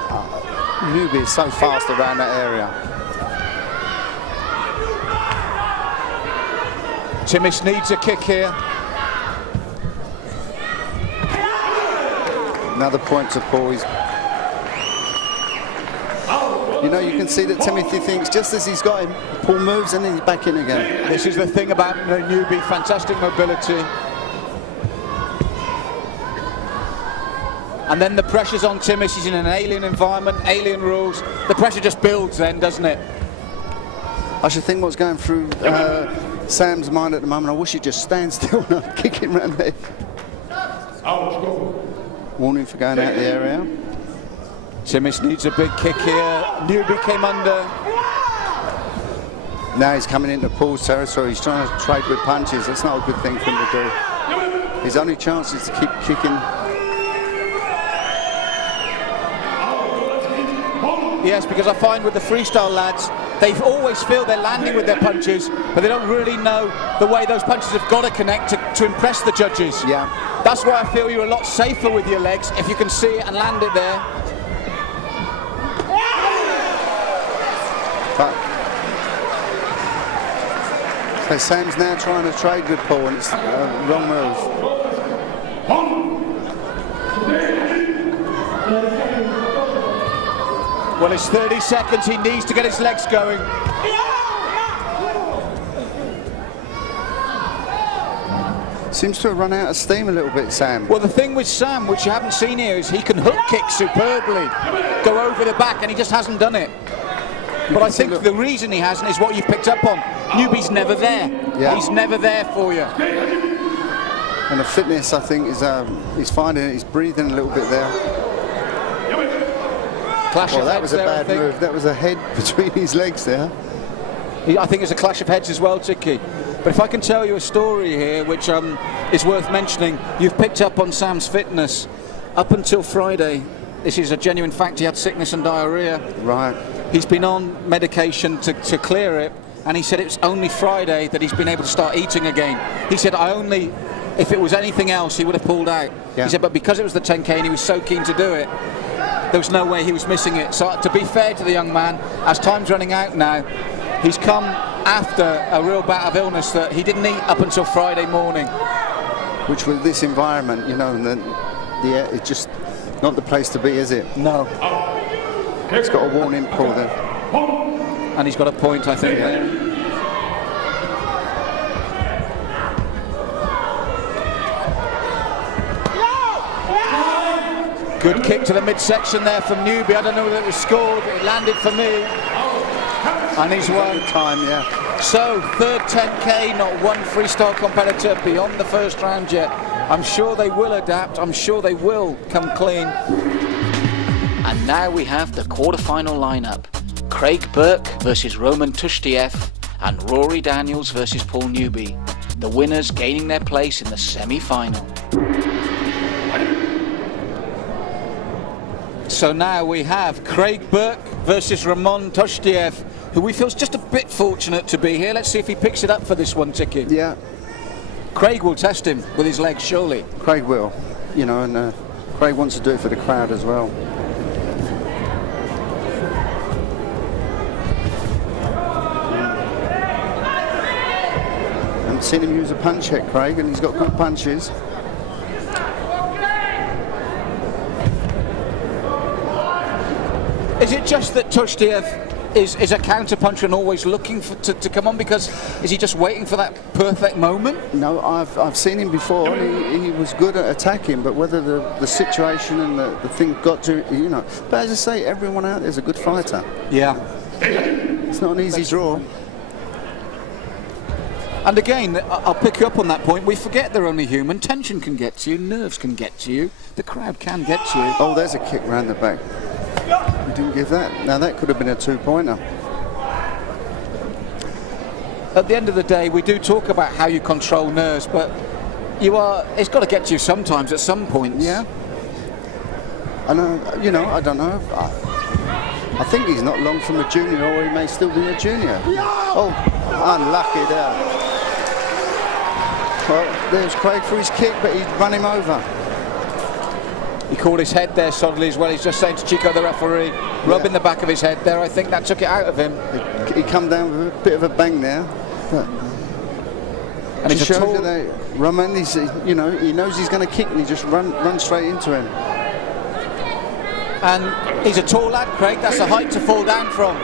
Newby is so fast around that area. Timmis needs a kick here. Another point to Paul. You know, you can see that Timothy thinks just as he's got him, Paul moves and then he's back in again. This is the thing about Newby, fantastic mobility. And then the pressure's on Timmis, he's in an alien environment, alien rules. The pressure just builds then, doesn't it? I should think what's going through Sam's mind at the moment. I wish he'd just stand still and not kick him around there. Warning for going out the area. Timmis needs a big kick here. Newby came under. Now he's coming into Paul's territory. He's trying to trade with punches. That's not a good thing for him to do. His only chance is to keep kicking. Yes, because I find with the freestyle lads, they always feel they're landing with their punches, but they don't really know the way those punches have got to connect to impress the judges. Yeah. That's why I feel you're a lot safer with your legs if you can see it and land it there. But so Sam's now trying to trade with Paul, and it's a wrong move. Well, it's 30 seconds. He needs to get his legs going. Seems to have run out of steam a little bit, Sam. Well, the thing with Sam, which you haven't seen here, is he can hook kick superbly, go over the back, and he just hasn't done it. But I think the reason he hasn't is what you've picked up on. Newby's never there. Yeah. He's never there for you. And the fitness, I think, he's finding it. He's breathing a little bit there. Clash well, of that was a heads bad there, move. That was a head between his legs there. I think it's a clash of heads as well, Tiki. But if I can tell you a story here, which is worth mentioning, you've picked up on Sam's fitness. Up until Friday, this is a genuine fact, he had sickness and diarrhea. Right. He's been on medication to clear it, and he said it's only Friday that he's been able to start eating again. He said, if it was anything else, he would have pulled out. Yeah. He said, but because it was the 10K and he was so keen to do it, there was no way he was missing it. So to be fair to the young man, as time's running out now, he's come after a real bout of illness that he didn't eat up until Friday morning. Which with this environment, you know, and then it's just not the place to be, is it? No. It's got a warning pull there. And he's got a point, I think, there. Good kick to the midsection there from Newby. I don't know whether it was scored, but it landed for me. And he's won. Time, yeah. So, third 10K, not one freestyle competitor beyond the first round yet. I'm sure they will adapt. I'm sure they will come clean. And now we have the quarterfinal lineup. Craig Burke versus Roman Tushtiev and Rory Daniels versus Paul Newby. The winners gaining their place in the semi-final. So now we have Craig Burke versus Roman Tushtiev, who we feel is just a bit fortunate to be here. Let's see if he picks it up for this one, Tiki. Yeah. Craig will test him with his legs, surely. Craig will, you know, and Craig wants to do it for the crowd as well. I haven't seen him use a punch yet, Craig, and he's got good punches. Is it just that Tushtiev is a counter-puncher and always looking to come on, because is he just waiting for that perfect moment? No, I've seen him before, and he was good at attacking, but whether the situation and the thing got to, you know. But as I say, everyone out there is a good fighter. Yeah. It's not an easy draw. And again, I'll pick you up on that point. We forget they're only human. Tension can get to you, nerves can get to you, the crowd can get to you. Oh, there's a kick round the back. He didn't give that. Now that could have been a 2-pointer. At the end of the day, we do talk about how you control nerves, but it's got to get to you sometimes at some points. Yeah. I know, I don't know. I think he's not long from a junior, or he may still be a junior. Oh, unlucky there. Well, there's Craig for his kick, but he's run him over. He caught his head there solidly as well. He's just saying to Chico, the referee, rubbing the back of his head there. I think that took it out of him. He come down with a bit of a bang there. And it shows you that Roman, he knows he's going to kick, and he just run straight into him. And he's a tall lad, Craig. That's a height to fall down from.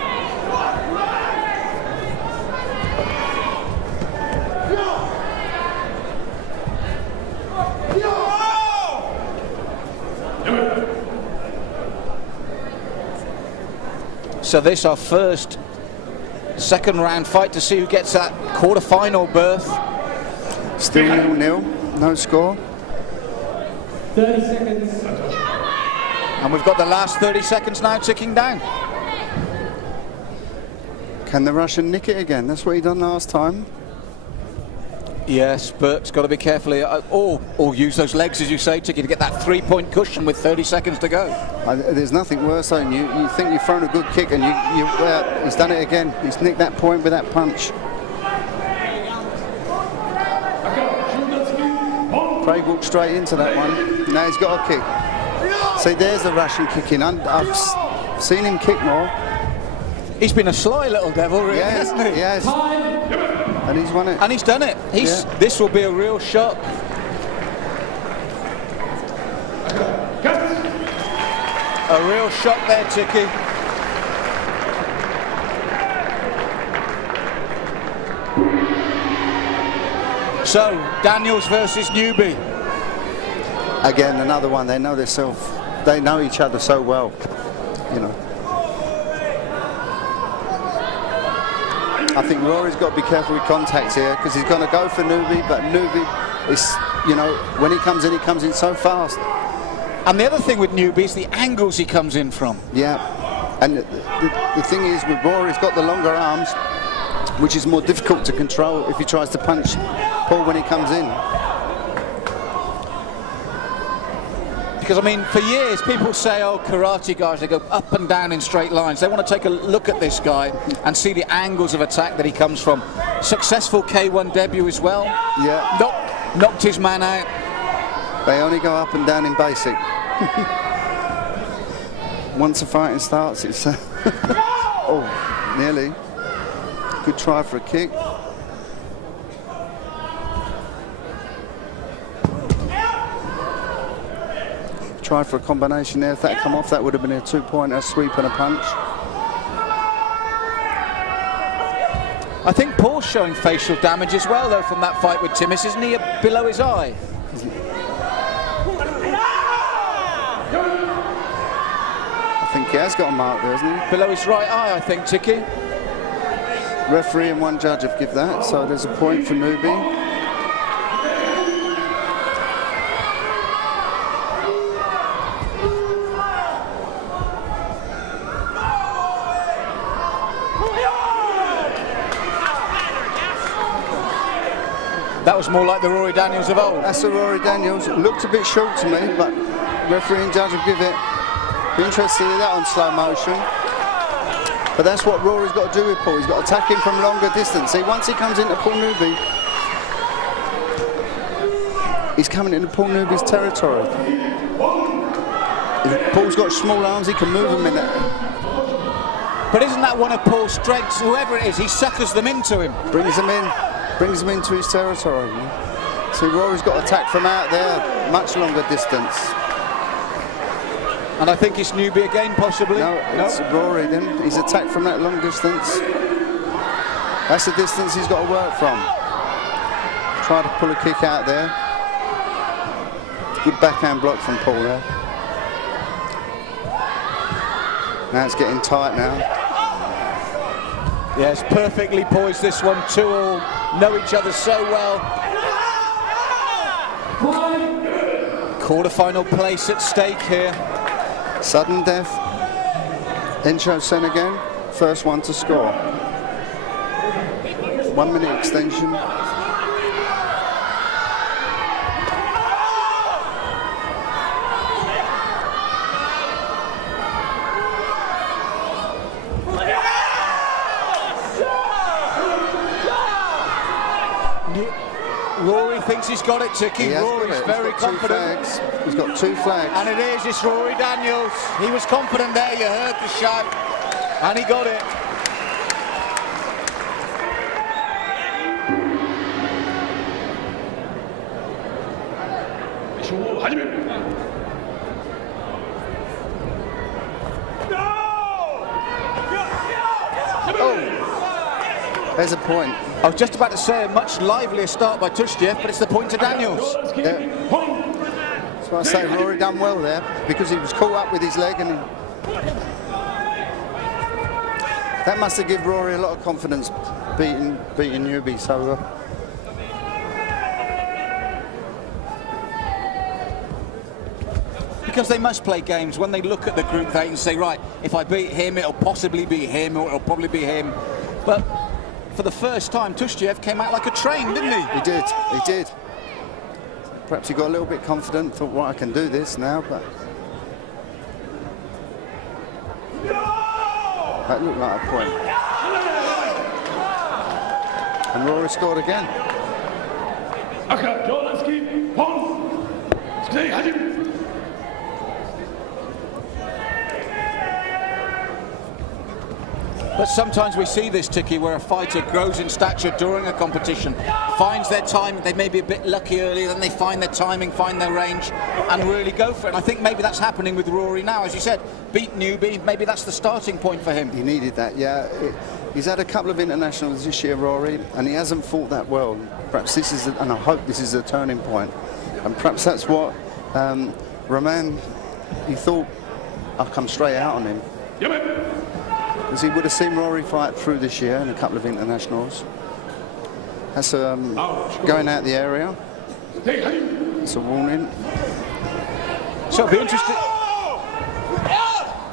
So this our first second round fight to see who gets that quarter-final berth. Still 0-0, no score. 30 seconds. And we've got the last 30 seconds now ticking down. Can the Russian nick it again? That's what he done last time. Yes, but it's got to be careful here. Or use those legs, as you say, to get that 3-point cushion with 30 seconds to go. There's nothing worse than you think you've thrown a good kick, and he's done it again. He's nicked that point with that punch. Craig walked straight into that one. Now he's got a kick. See, there's the Russian kicking. I've seen him kick more. He's been a sly little devil, really, hasn't he? Yes. And he's won it. And he's done it. This will be a real shock. A real shock there, Tiki. So, Daniels versus Newby. Again, another one. They know themselves. They know each other so well, I think Rory's got to be careful with contacts here, because he's going to go for Newby, but Newby is, when he comes in so fast. And the other thing with Newby is the angles he comes in from. Yeah, and the thing is, with Rory, he's got the longer arms, which is more difficult to control if he tries to punch Paul when he comes in. Because, I mean, for years, people say, oh, karate guys, they go up and down in straight lines. They want to take a look at this guy and see the angles of attack that he comes from. Successful K1 debut as well. Yeah. Knocked his man out. They only go up and down in basic. Once the fighting starts, it's... oh, nearly. Good try for a kick. Tried for a combination there. If that come off, that would have been a 2-pointer, sweep and a punch. I think Paul's showing facial damage as well, though, from that fight with Timis, isn't he? Below his eye. I think he has got a mark there, hasn't he? Below his right eye, I think, Tiki. Referee and one judge have given that, so there's a point for Newby. That was more like the Rory Daniels of old. That's the Rory Daniels. It looked a bit short to me, but referee and judge will give it. Be interested in that on slow motion. But that's what Rory's got to do with Paul. He's got to attack him from longer distance. See, once he comes into Paul Newby, he's coming into Paul Newby's territory. If Paul's got small arms, he can move them in there. But isn't that one of Paul's strengths? Whoever it is, he suckers them into him. Brings them in. Brings him into his territory. So Rory's got to attack from out there, much longer distance. And I think it's Newby again, possibly. No, it's Rory then. He's attacked from that long distance. That's the distance he's got to work from. Try to pull a kick out there. Good backhand block from Paul there. Now it's getting tight now. Yes, perfectly poised this one. 2-all. Know each other so well. Quarter-final place at stake here. Sudden death. Encho Sen again, first one to score. 1 minute extension. Rory thinks he's got it, Tiki. Rory's very confident. He's got 2 flags. And it is, it's Rory Daniels. He was confident there, you heard the shout. And he got it. There's a point. I was just about to say a much livelier start by Tushiev, but it's the point to Daniels. Yeah. That's why I say Rory done well there, because he was caught up with his leg, and that must have given Rory a lot of confidence beating Newby. So because they must play games. When they look at the group, they can say, right, if I beat him, it'll possibly be him, or it'll probably be him. But for the first time, Tushiev came out like a train, didn't he? He did. Perhaps he got a little bit confident, thought, well, I can do this now, but that looked like a point. And Rory scored again. But sometimes we see this, Tiki, where a fighter grows in stature during a competition, finds their time, they may be a bit lucky earlier, then they find their timing, find their range, and really go for it. And I think maybe that's happening with Rory now. As you said, beat Newby, maybe that's the starting point for him. He needed that, yeah. He's had a couple of internationals this year, Rory, and he hasn't fought that well. Perhaps this is, and I hope this is a turning point. And perhaps that's what Roman, he thought, I'll come straight out on him. Because he would have seen Rory fight through this year in a couple of internationals. That's going out the area. It's a warning. So it'll be interesting.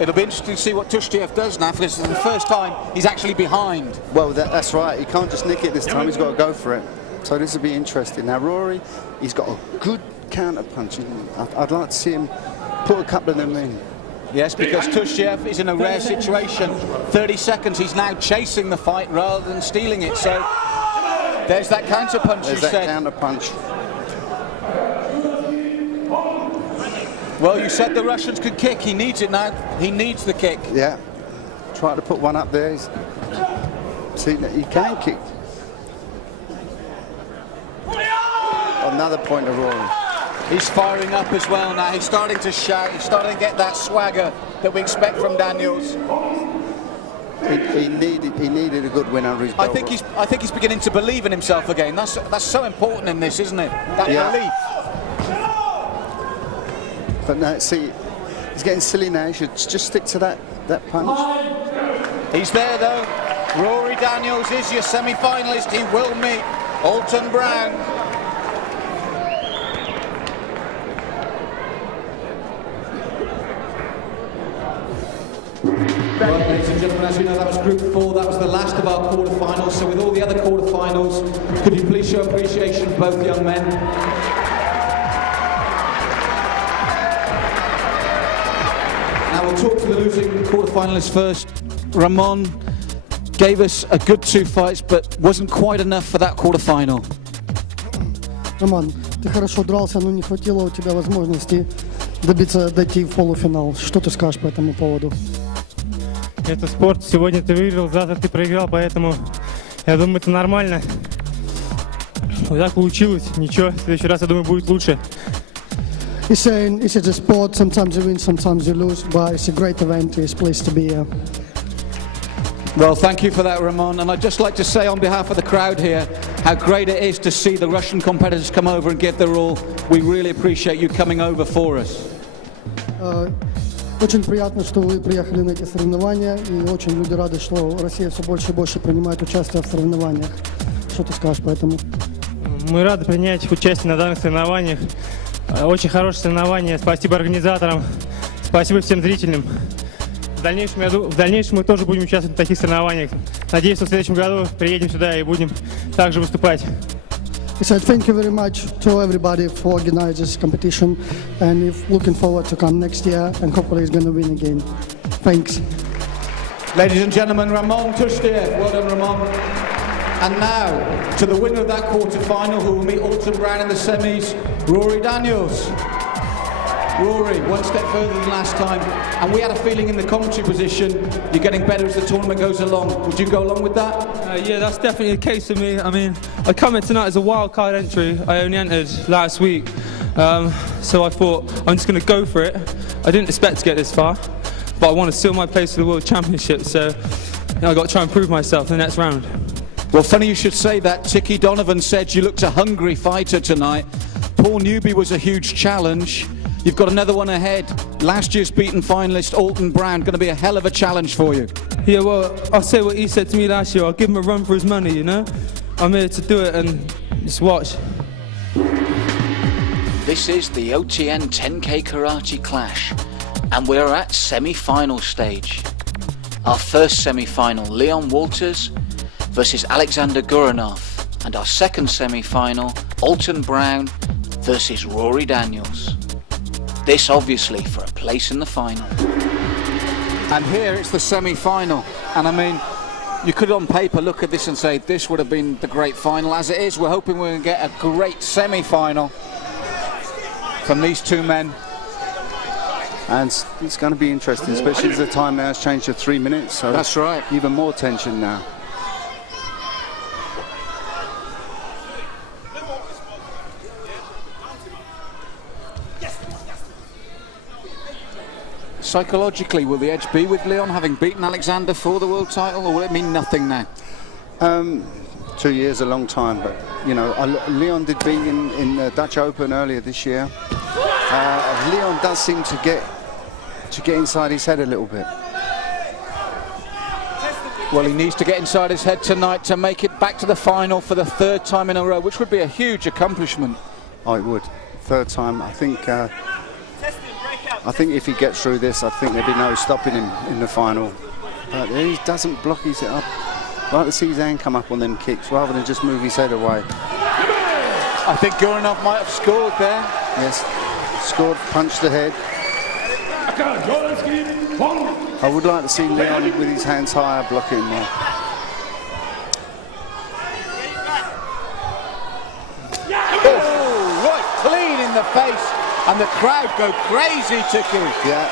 It'll be interesting to see what Tushiev does now, because this is the first time he's actually behind. Well, that's right. He can't just nick it this time. He's got to go for it. So this will be interesting. Now, Rory, he's got a good counter punch. I'd like to see him put a couple of them in. Yes, because Tushiev is in a rare situation. 30 seconds, he's now chasing the fight rather than stealing it. So there's that counter punch you said. Counter punch. Well, you said the Russians could kick. He needs it now. He needs the kick. Yeah. Try to put one up there. See, he can kick. Another point of Rory. He's firing up as well now. He's starting to shout. He's starting to get that swagger that we expect from Daniels. He needed a good win under his belt. I think he's beginning to believe in himself again. That's so important in this, isn't it? That belief. But now, see, he's getting silly now. He should just stick to that punch. He's there though. Rory Daniels is your semi-finalist. He will meet Alton Brown. Right, ladies and gentlemen, as you know, that was Group 4. That was the last of our quarterfinals. So with all the other quarterfinals, could you please show appreciation for both young men? Now we'll talk to the losing quarterfinalists first. Ramon gave us a good 2 fights, but wasn't quite enough for that quarterfinal. Роман, ты хорошо дрался, но не хватило у тебя возможности дойти в полуфинал. Что ты скажешь по этому поводу? Это спорт. Сегодня ты выиграл, завтра ты проиграл, поэтому я думаю, это нормально. Вот так получилось. Ничего, в следующий раз, я думаю, будет лучше. He's saying it's a sport. Sometimes you win, sometimes you lose, but it's a great event. It's a place to be here. Well, thank you for that, Ramon. And I'd just like to say on behalf of the crowd here how great it is to see the Russian competitors come over and give their all. We really appreciate you coming over for us. Очень приятно, что вы приехали на эти соревнования, и очень люди рады, что Россия все больше и больше принимает участие в соревнованиях. Что ты скажешь по этому? Мы рады принять участие на данных соревнованиях. Очень хорошее соревнование. Спасибо организаторам. Спасибо всем зрителям. В дальнейшем мы тоже будем участвовать в таких соревнованиях. Надеюсь, что в следующем году приедем сюда и будем также выступать. He said thank you very much to everybody for organizing this competition, and if looking forward to come next year, and hopefully he's going to win again. Thanks. Ladies and gentlemen, Ramon Tushtier. Well done, Ramon. And now, to the winner of that quarter-final, who will meet Alton Brown in the semis, Rory Daniels. Rory, one step further than last time, and we had a feeling in the commentary position you're getting better as the tournament goes along. Would you go along with that? Yeah, that's definitely the case for me. I mean, I come in tonight as a wild card entry. I only entered last week, so I thought I'm just going to go for it. I didn't expect to get this far, but I want to seal my place for the World Championship, so I've got to try and prove myself in the next round. Well, funny you should say that. Tiki Donovan said you looked a hungry fighter tonight. Paul Newby was a huge challenge. You've got another one ahead. Last year's beaten finalist Alton Brown, going to be a hell of a challenge for you. Yeah, well, I'll say what he said to me last year. I'll give him a run for his money, you know? I'm here to do it and just watch. This is the OTN 10K Karate Clash, and we're at semi-final stage. Our first semi-final, Leon Walters versus Alexander Guranov, and our second semi-final, Alton Brown versus Rory Daniels. This obviously for a place in the final. And here it's the semi-final, and I mean, you could on paper look at this and say this would have been the great final. As it is, we're hoping we're going to get a great semi-final from these two men. And it's going to be interesting, especially as the time now has changed to 3 minutes. So that's right. Even more tension now. Psychologically, will the edge be with Leon, having beaten Alexander for the world title, or will it mean nothing now? 2 years, a long time, but you know, Leon did beat in the Dutch Open earlier this year. Leon does seem to get inside his head a little bit. Well, he needs to get inside his head tonight to make it back to the final for the third time in a row, which would be a huge accomplishment. Oh, it would. Third time, I think if he gets through this, I think there'd be no stopping him in the final. But he doesn't block his head up. I like to see his hand come up on them kicks rather than just move his head away. I think Guranov might have scored there. Yes, scored, punched the head. I would like to see Leon with his hands higher blocking more. Oh, right, clean in the face. And the crowd go crazy, Tiki. Yeah.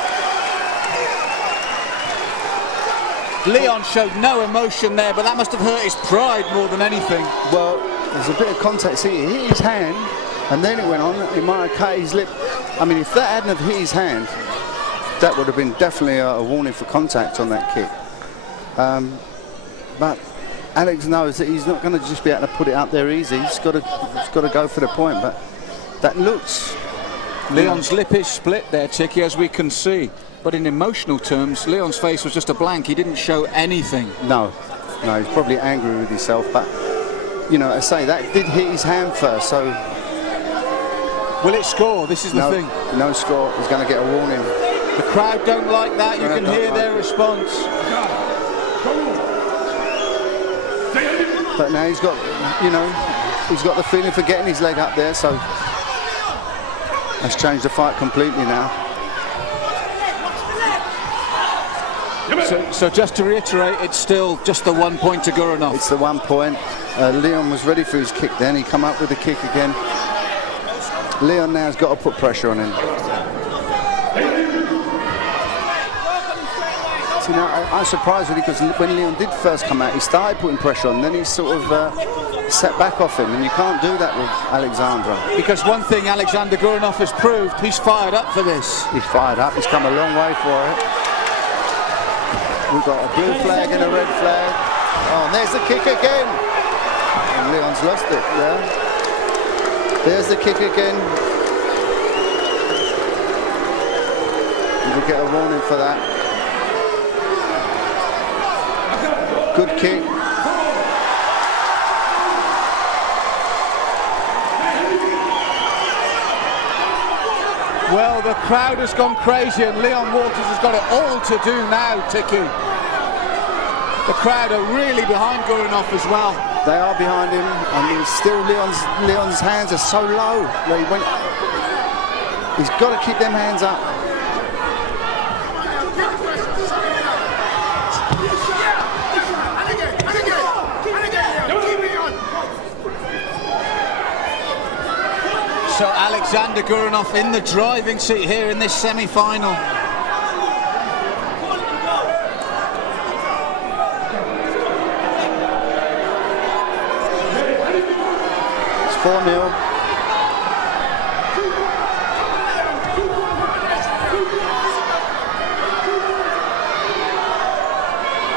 Leon showed no emotion there, but that must have hurt his pride more than anything. Well, there's a bit of contact. See, he hit his hand, and then it went on. He might have cut his lip. I mean, if that hadn't have hit his hand, that would have been definitely a warning for contact on that kick. But Alex knows that he's not going to just be able to put it out there easy. He's got to go for the point. But that looks. Leon's lip is split there, Tiki, as we can see. But in emotional terms, Leon's face was just a blank. He didn't show anything. No, he's probably angry with himself. But, you know, I say, that did hit his hand first, so... Will it score? This is the thing. No score. He's going to get a warning. The crowd don't like that. You can hear their response. But now he's got, you know, he's got the feeling for getting his leg up there, so... That's changed the fight completely now. So just to reiterate, it's still just the 1 point to Guranov. It's the 1 point. Leon was ready for his kick then. He come up with the kick again. Leon now has got to put pressure on him. See, now, I'm surprised really, because when Leon did first come out, he started putting pressure on, then he sort of set back off him, and you can't do that with Alexandra. Because one thing Alexander Guranov has proved, he's fired up for this. He's fired up, he's come a long way for it. We've got a blue flag and a red flag. Oh, and there's the kick again. And Leon's lost it, yeah. There's the kick again. We'll get a warning for that. Good kick. Well, the crowd has gone crazy and Leon Walters has got it all to do now, Tiki. The crowd are really behind Gurinov as well. They are behind him, and still Leon's hands are so low. He's got to keep them hands up. So Alexander Gurinov in the driving seat here in this semi-final. It's 4-0.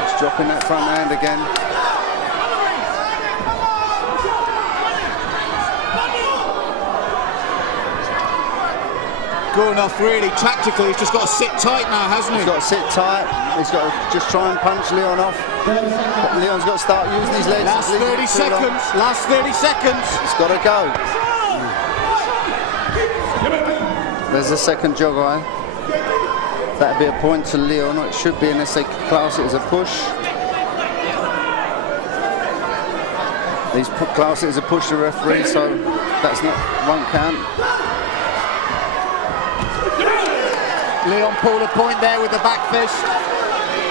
He's dropping that front hand again. Gurinov really tactically, he's just got to sit tight now, hasn't he? He's got to sit tight. He's got to just try and punch Leon off. But Leon's got to start using his legs. Last 30 seconds. Last 30 seconds. He's got to go. There's a second jog eye. That'd be a point to Leon. It should be unless they class it as a push. These class it as a push, the referee, so that's not won't count. Leon pulled a point there with the back fist.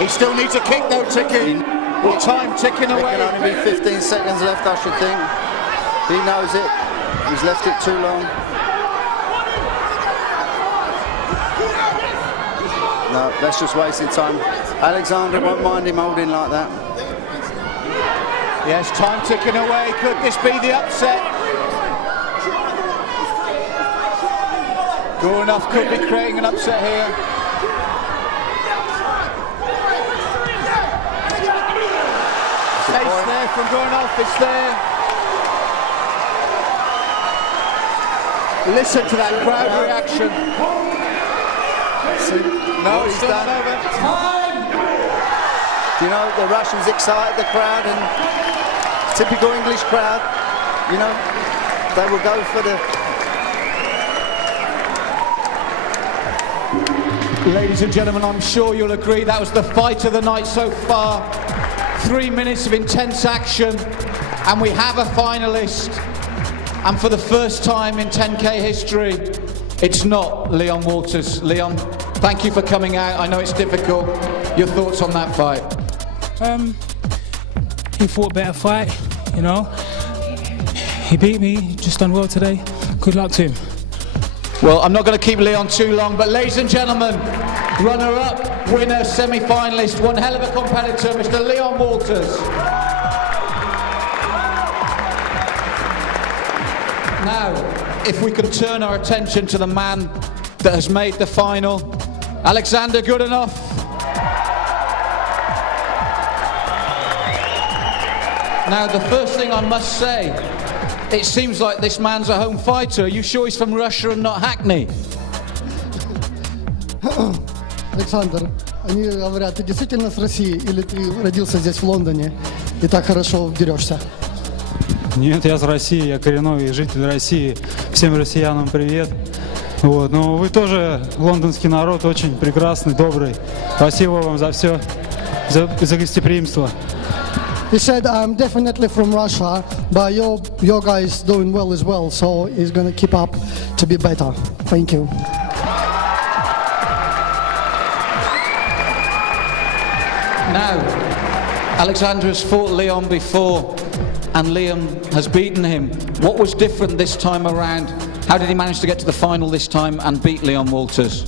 He still needs a kick though, Tiki. With time ticking away. There can only be 15 seconds left, I should think. He knows it. He's left it too long. No, that's just wasting time. Alexander won't mind him holding like that. Yes, time ticking away. Could this be the upset? Gurinov could be creating an upset here. Pace there from Gurinov, it's there. Listen to that crowd reaction. No, he's done. You know, the Russians excite the crowd, and typical English crowd, you know, they will go for the... Ladies and gentlemen, I'm sure you'll agree that was the fight of the night so far. 3 minutes of intense action, and we have a finalist. And for the first time in 10K history, it's not Leon Walters. Leon, thank you for coming out. I know it's difficult. Your thoughts on that fight? He fought a better fight, you know. He beat me, just done well today. Good luck to him. Well, I'm not going to keep Leon too long, but ladies and gentlemen, runner-up, winner, semi-finalist, one hell of a competitor, Mr. Leon Walters. Now, if we can turn our attention to the man that has made the final, Alexander Gurinov. Now, the first thing I must say, it seems like this man's a home fighter. Are you sure he's from Russia and not Hackney? Александр, они говорят, ты действительно с России или ты родился здесь в Лондоне и так хорошо дерешься? Нет, я с России, я коренной житель России. Всем россиянам привет. Вот, но вы тоже, лондонский народ, очень прекрасный, добрый. Спасибо вам за все, за гостеприимство. He said, I'm definitely from Russia, but your guys doing well as well, so he's going to keep up to be better. Thank you. Now, Alexander has fought Leon before, and Leon has beaten him. What was different this time around? How did he manage to get to the final this time and beat Leon Walters?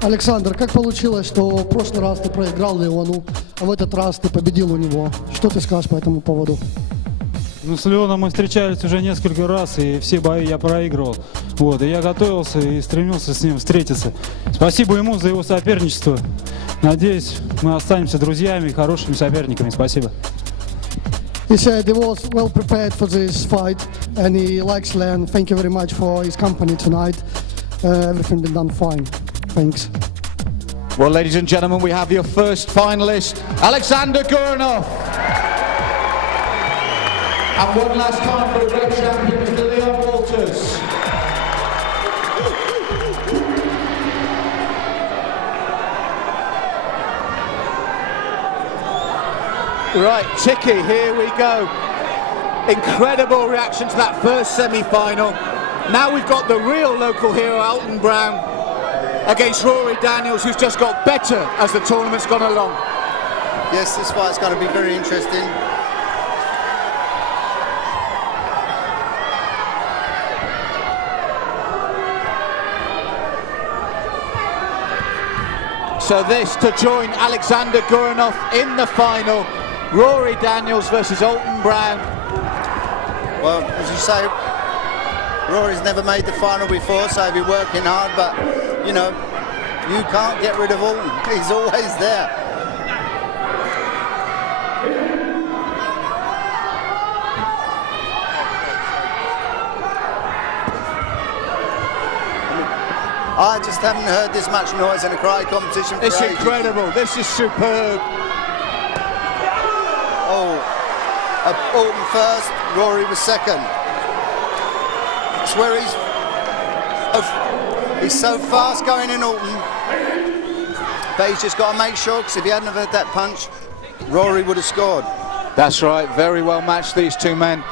Александр, как получилось, что в прошлый раз ты проиграл Леону, а в этот раз ты победил у него? Что ты скажешь по этому поводу? Ну, с Леоном мы встречались уже несколько раз, и все бои я проигрывал. Вот, и я готовился и стремился с ним встретиться. Спасибо ему за его соперничество. Надеюсь, мы останемся друзьями и хорошими соперниками. Спасибо. He said he was well prepared for this fight, and he likes Leon. Thank you very much for his company tonight. Everything been done fine. Thanks. Well, ladies and gentlemen, we have your first finalist, Alexander Gurinov. And one last time for the great champion, Mr. Leon Walters. Right, Tiki, here we go. Incredible reaction to that first semi-final. Now we've got the real local hero, Alton Brown, against Rory Daniels, who's just got better as the tournament's gone along. Yes, this fight's going to be very interesting. So this to join Alexander Goranov in the final. Rory Daniels versus Alton Brown. Well, as you say, Rory's never made the final before, so he'll be working hard, but, you know, you can't get rid of Alton. He's always there. I just haven't heard this much noise in a karate competition for It's ages. incredible. This is superb. Oh, Alton first, Rory was second. It's where he's so fast going in, Alton. But he's just got to make sure, because if he hadn't have had that punch, Rory would have scored. That's right, very well matched, these two men.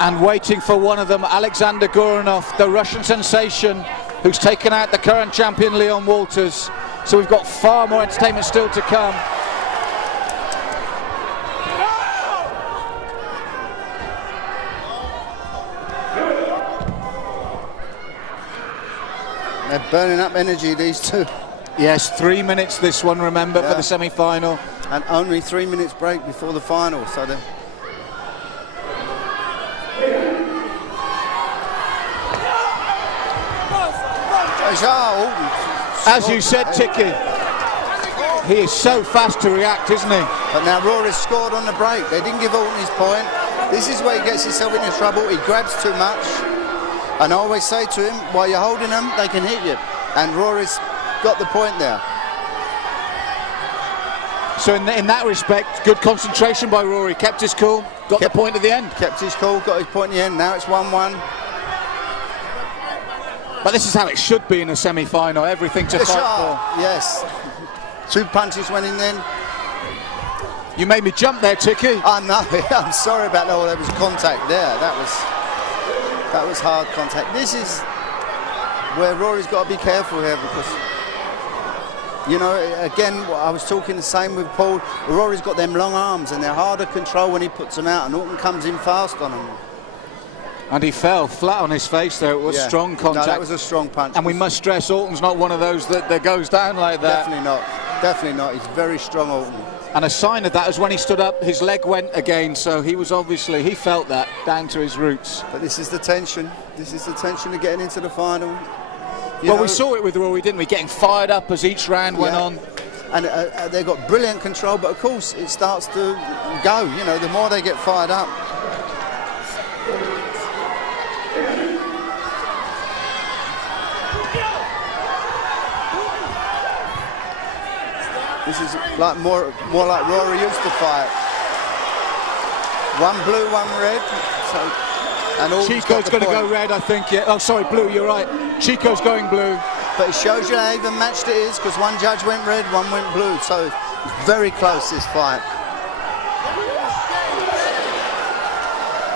And waiting for one of them, Alexander Goranov, the Russian sensation, who's taken out the current champion Leon Walters. So we've got far more entertainment still to come. They're burning up energy, these two. Yes, 3 minutes this one, remember, for the semi-final. And only 3 minutes break before the final, so they're... As you said, Tiki, he is so fast to react, isn't he? But now Rory's scored on the break. They didn't give Alton his point. This is where he gets himself into trouble. He grabs too much. And I always say to him, while you're holding them, they can hit you. And Rory's got the point there. So in that respect, good concentration by Rory. Kept his cool, got the point at the end. Kept his cool, got his point at the end. Now it's 1-1. But this is how it should be in a semi-final. Everything to fight for. Yes. 2 punches went in then. You made me jump there, Tiki. Oh no, I'm sorry about that. Oh, there was contact there. That was hard contact. This is where Rory's got to be careful here, because, you know, again, I was talking the same with Paul. Rory's got them long arms and they're harder to control when he puts them out, and Alton comes in fast on them. And he fell flat on his face there. It was strong contact. No, that was a strong punch. And we must stress, Alton's not one of those that goes down like that. Definitely not. Definitely not. He's very strong, Alton. And a sign of that is when he stood up, his leg went again. So he was obviously, he felt that down to his roots. But this is the tension. This is the tension of getting into the final. Well, we saw it with Rory, didn't we? Getting fired up as each round went on. And they've got brilliant control, but of course it starts to go. You know, the more they get fired up. This is like more like Rory used to fight. 1 blue, 1 red. So, and Chico's going to go red, I think. Yeah. Oh, sorry, blue. You're right. Chico's going blue. But it shows you how even matched it is, because one judge went red, one went blue. So it's very close, this fight.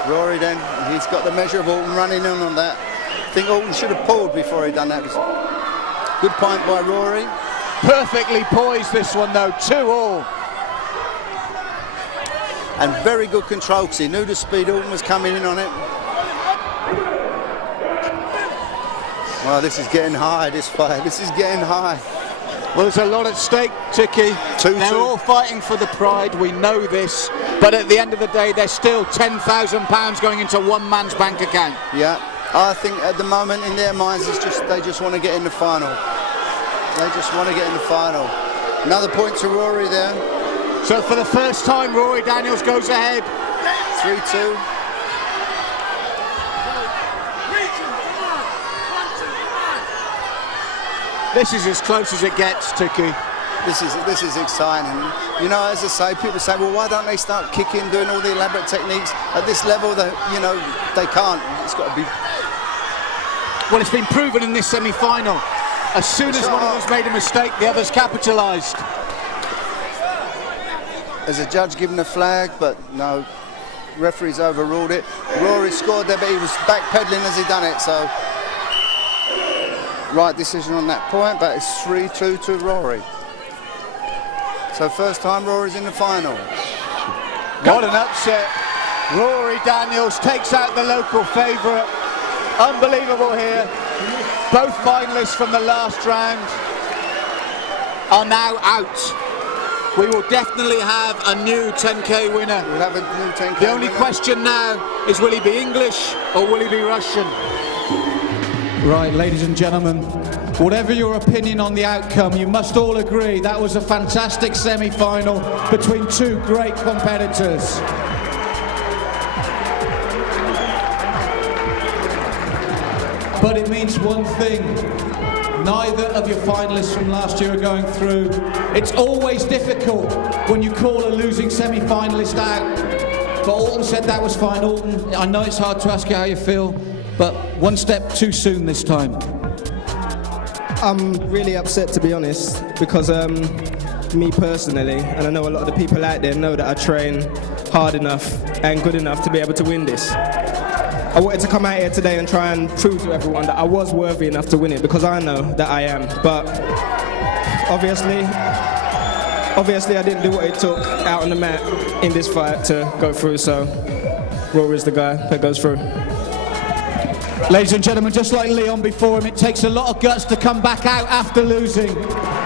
Rory then, he's got the measure of Alton running in on that. I think Alton should have pulled before he done that. Good point by Rory. Perfectly poised this one though, 2-2. And very good control, because he knew the speed Alton was coming in on it. Well, this is getting high, this fight. This is getting high. Well, there's a lot at stake, Tiki. They're all fighting for the pride, we know this. But at the end of the day, there's still £10,000 going into one man's bank account. Yeah, I think at the moment in their minds, it's just they just want to get in the final. They just want to get in the final. Another point to Rory there. So for the first time, Rory Daniels goes ahead. 3-2. This is as close as it gets, Tiki. This is exciting. You know, as I say, people say, well, why don't they start kicking, doing all the elaborate techniques? At this level, you know, they can't. It's got to be... Well, it's been proven in this semi-final. As soon as one of us made a mistake, the others capitalised. As a judge given a flag, but no, referee's overruled it. Rory scored there, but he was backpedaling as he done it, so right decision on that point, but it's 3-2 to Rory. So first time Rory's in the final. What an upset. Rory Daniels takes out the local favourite. Unbelievable here. Both finalists from the last round are now out. We will definitely have a new 10K winner. We'll have a new 10K The only winner. question now is, will he be English or will he be Russian? Right, ladies and gentlemen, whatever your opinion on the outcome, you must all agree that was a fantastic semi-final between two great competitors. But it means one thing. Neither of your finalists from last year are going through. It's always difficult when you call a losing semi-finalist out. But Alton said that was fine. Alton, I know it's hard to ask you how you feel, but one step too soon this time. I'm really upset, to be honest, because me personally, and I know a lot of the people out there know that I train hard enough and good enough to be able to win this. I wanted to come out here today and try and prove to everyone that I was worthy enough to win it, because I know that I am. But obviously I didn't do what it took out on the mat in this fight to go through, so Rory's the guy that goes through. Ladies and gentlemen, just like Leon before him, it takes a lot of guts to come back out after losing.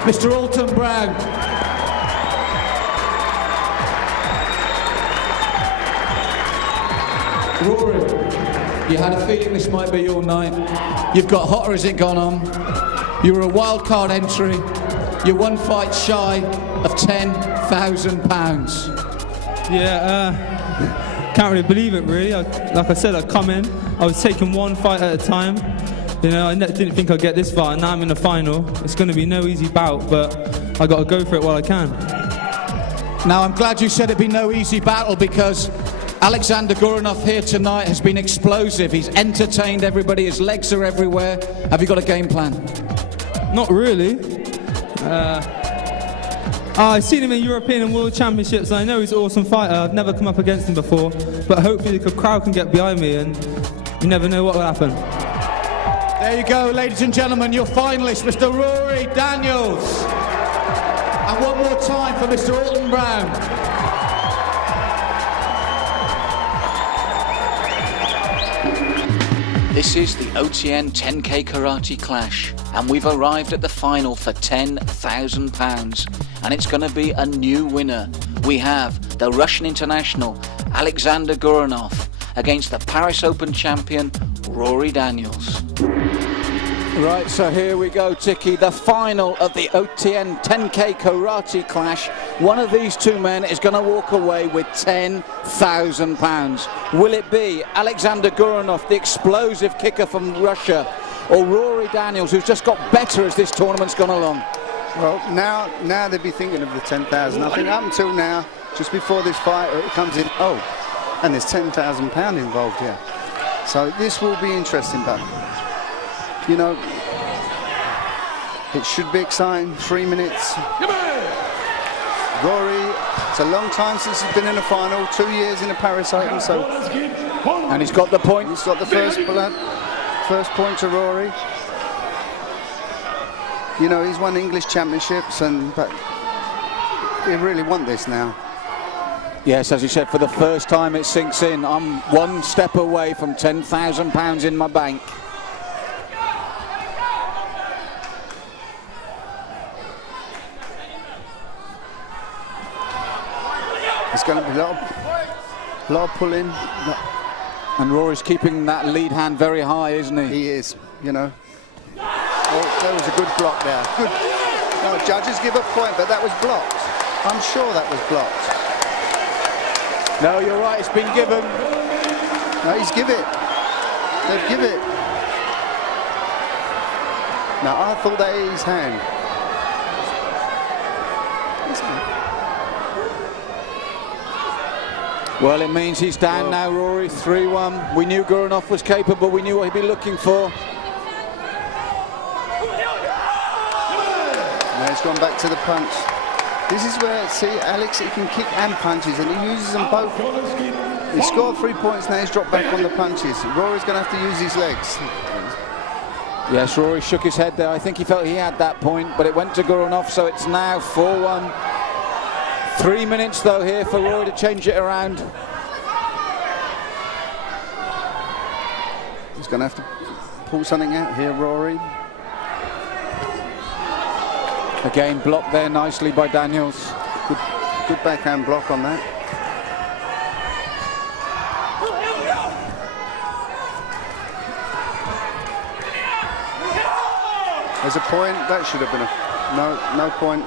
Mr. Alton Brown. Rory, you had a feeling this might be your night. You've got hotter as it gone on. You were a wild card entry. You're one fight shy of £10,000. Yeah, can't really believe it, really. Like I said, I come in, I was taking one fight at a time. You know, I didn't think I'd get this far, and now I'm in the final. It's going to be no easy bout, but I got to go for it while I can. Now, I'm glad you said it'd be no easy battle, because Alexander Goranov here tonight has been explosive. He's entertained everybody. His legs are everywhere. Have you got a game plan? Not really. I've seen him in European and World Championships, and I know he's an awesome fighter. I've never come up against him before, but hopefully the crowd can get behind me, and you never know what will happen. There you go, ladies and gentlemen, your finalist, Mr. Rory Daniels. And one more time for Mr. Alton Brown. This is the OTN 10K Karate Clash, and we've arrived at the final for £10,000, and it's going to be a new winner. We have the Russian international Alexander Goranov against the Paris Open champion Rory Daniels. Right, so here we go, Tiki, the final of the OTN 10K Karate Clash. One of these two men is going to walk away with £10,000. Will it be Alexander Goranov, the explosive kicker from Russia, or Rory Daniels, who's just got better as this tournament's gone along? Well, now they'd be thinking of the 10,000. I think up until now, just before this fight, it comes in, oh, and there's £10,000 involved here. So this will be interesting, but, you know, it should be exciting. 3 minutes. Rory, it's a long time since he's been in a final, 2 years in a Paris Open, so... And he's got the point. He's got the first point to Rory. You know, he's won English championships, but we really want this now. Yes, as you said, for the first time it sinks in. I'm one step away from £10,000 in my bank. It's going to be a lot of pulling. And Rory's keeping that lead hand very high, isn't he? He is, you know. Oh, there was a good block there. Good. No, judges give a point, but that was blocked. I'm sure that was blocked. No, you're right, it's been given. No, he's give it. They've give it. Now, I thought that was his hand. Well, it means he's down now, Rory, 3-1. We knew Goranov was capable, we knew what he'd be looking for. Now he's gone back to the punch. This is where, see, Alex, he can kick and punches, and he uses them both. He scored 3 points, now he's dropped back on the punches. Rory's going to have to use his legs. Yes, Rory shook his head there. I think he felt he had that point, but it went to Goranov, so it's now 4-1. 3 minutes, though, here for Rory to change it around. He's going to have to pull something out here, Rory. Again, blocked there nicely by Daniels. Good backhand block on that. There's a point. That should have been a no point.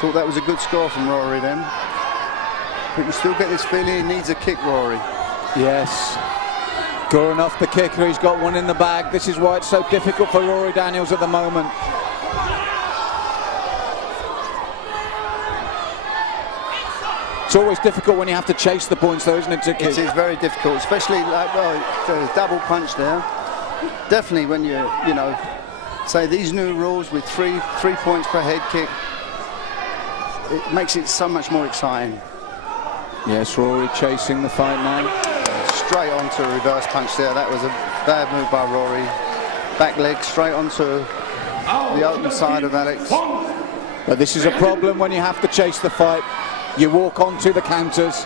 Thought that was a good score from Rory then. But you still get this feeling he needs a kick, Rory. Yes. Goranov, the kicker, he's got one in the bag. This is why it's so difficult for Rory Daniels at the moment. It's always difficult when you have to chase the points, though, isn't it, Tiki? It is very difficult, especially like, well, there's a double punch there. Definitely when you know, say these new rules with three points per head kick, it makes it so much more exciting. Yes, Rory chasing the fight now. Straight onto a reverse punch there. That was a bad move by Rory. Back leg straight onto the open side of Alex. But this is a problem when you have to chase the fight. You walk onto the counters.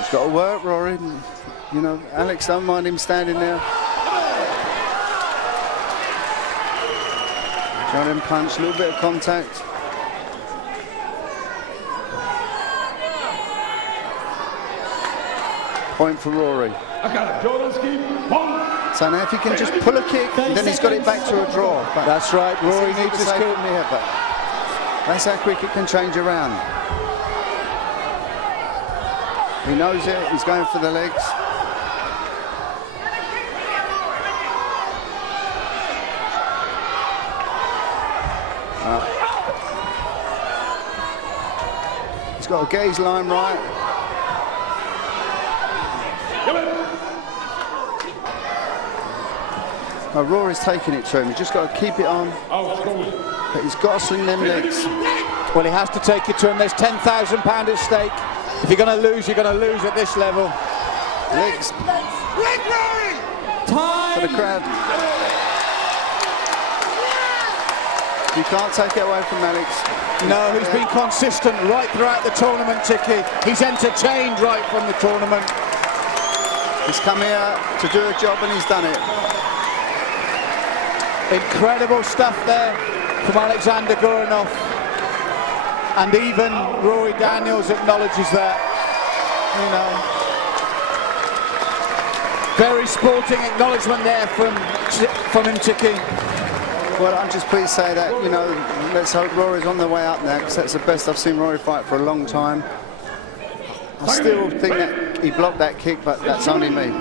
It's got to work, Rory. You know, Alex, don't mind him standing there. Trying to punch, a little bit of contact. Point for Rory. So now if he can just pull a kick, then he's got it back to a draw. But that's right, Rory needs to scoop here, but that's how quick it can change around. He knows it, he's going for the legs. He's got to get his line right. Rory's taking it to him. He's just got to keep it on. But he's got to swing them legs. Well, he has to take it to him. There's £10,000 at stake. If you're going to lose, you're going to lose at this level. Legs. Time. For the crowd. You can't take it away from Alex. No, he's been consistent right throughout the tournament, Tiki. He's entertained right from the tournament. He's come here to do a job and he's done it. Incredible stuff there from Alexander Goranov. And even Rory Daniels acknowledges that. You know. Very sporting acknowledgement there from him, Tiki. Well, I'm just pleased to say that, you know, let's hope Rory's on the way up now, because that's the best I've seen Rory fight for a long time. I still think that he blocked that kick, but that's only me.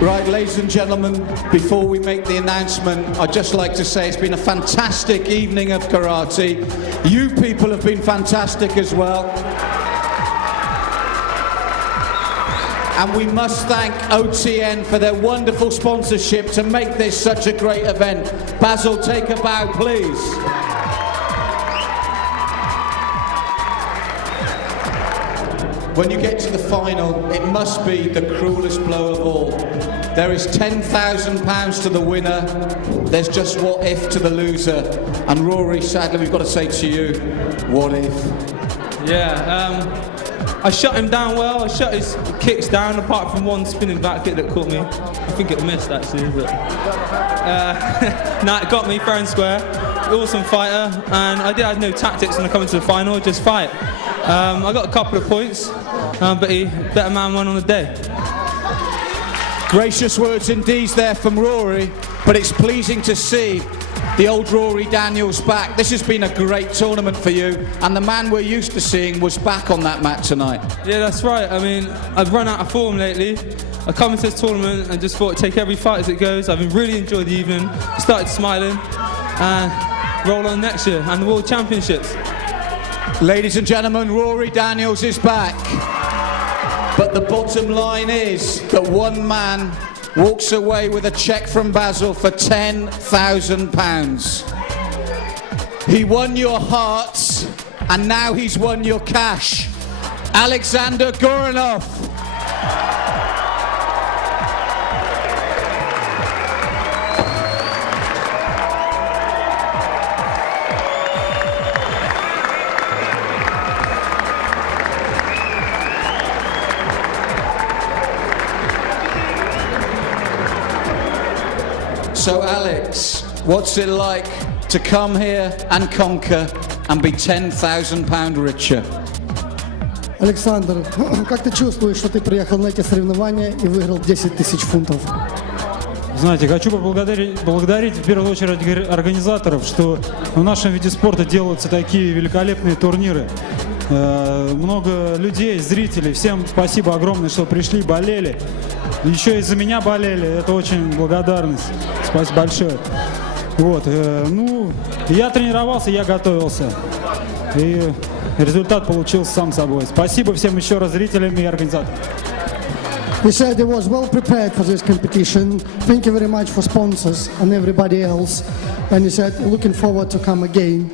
Right, ladies and gentlemen, before we make the announcement, I'd just like to say it's been a fantastic evening of karate. You people have been fantastic as well. And we must thank OTN for their wonderful sponsorship to make this such a great event. Basil, take a bow, please. When you get to the final, it must be the cruelest blow of all. There is £10,000 to the winner. There's just what if to the loser. And Rory, sadly, we've got to say to you, what if? Yeah, I shut him down well. I shut his kicks down, apart from one spinning back kick that caught me. I think it missed, actually. But nah, it got me fair and square. Awesome fighter. And I had no tactics when I come into the final, just fight. I got a couple of points, but he better man won on the day. Gracious words indeed there from Rory, but it's pleasing to see the old Rory Daniels back. This has been a great tournament for you, and the man we're used to seeing was back on that mat tonight. Yeah, that's right. I mean, I've run out of form lately. I come into this tournament and just thought I'd take every fight as it goes. I've really enjoyed the evening. Started smiling, and roll on next year and the World Championships. Ladies and gentlemen, Rory Daniels is back. But the bottom line is that one man walks away with a cheque from Basel for £10,000. He won your hearts, and now he's won your cash. Alexander Goranov. So Alex, what's it like to come here and conquer and be £10,000 richer? Александр, как ты чувствуешь, что ты приехал на эти соревнования и выиграл 10 тысяч фунтов? Знаете, хочу поблагодарить в первую очередь организаторов, что в нашем виде спорта делаются такие великолепные турниры. Много людей, зрителей, всем спасибо огромное, что пришли, болели. Еще и за меня болели, это очень благодарность. Спасибо большое. Вот, ну, я тренировался, я готовился. И результат получился сам собой. Спасибо всем еще раз зрителям и организаторам. He said he was well prepared for this competition. Thank you very much for sponsors and everybody else. And he said looking forward to come again.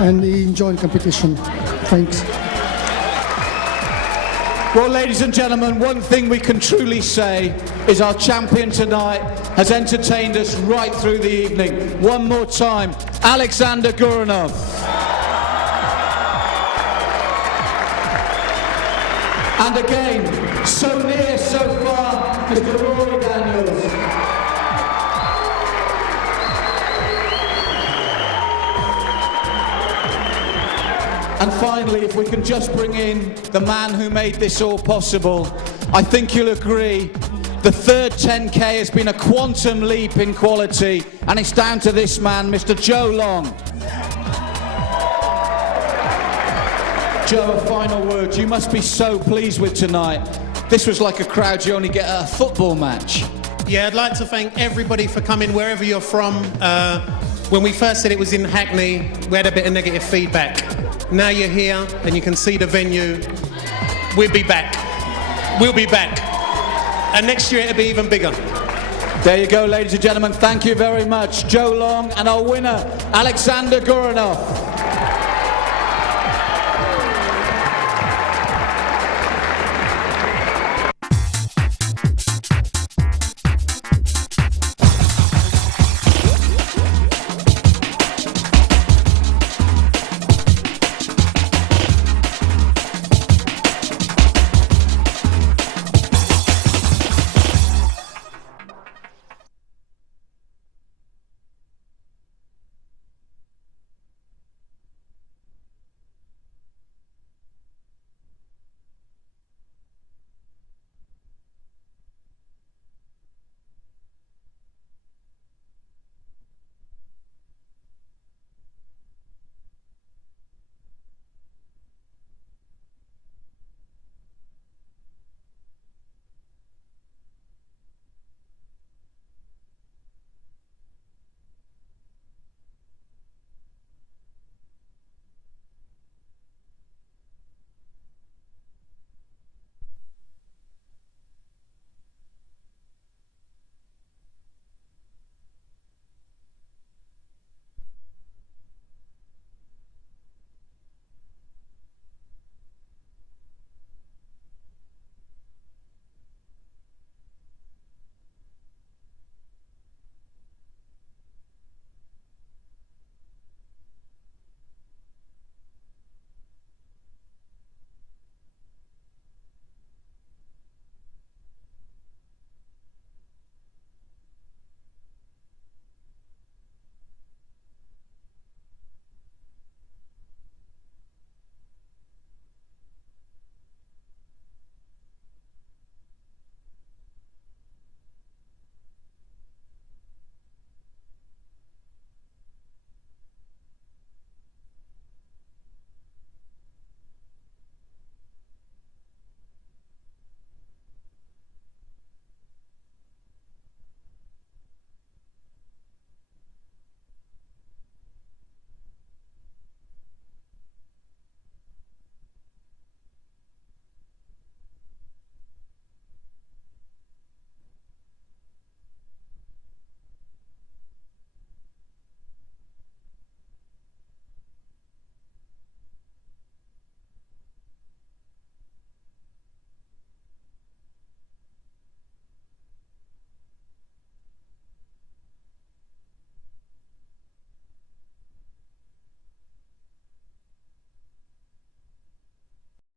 And he enjoyed competition. Thanks. Well, ladies and gentlemen, one thing we can truly say is our champion tonight has entertained us right through the evening. One more time, Alexander Goranov. And again, so near, so far, Mr. Rory Daniels. And finally, if we can just bring in the man who made this all possible, I think you'll agree the third 10K has been a quantum leap in quality, and it's down to this man, Mr. Joe Long. Joe, a final word. You must be so pleased with tonight. This was like a crowd you only get at a football match. Yeah, I'd like to thank everybody for coming, wherever you're from. When we first said it was in Hackney, we had a bit of negative feedback. Now you're here and you can see the venue. We'll be back. We'll be back. And next year it'll be even bigger. There you go, ladies and gentlemen. Thank you very much. Joe Long and our winner, Alexander Goranov.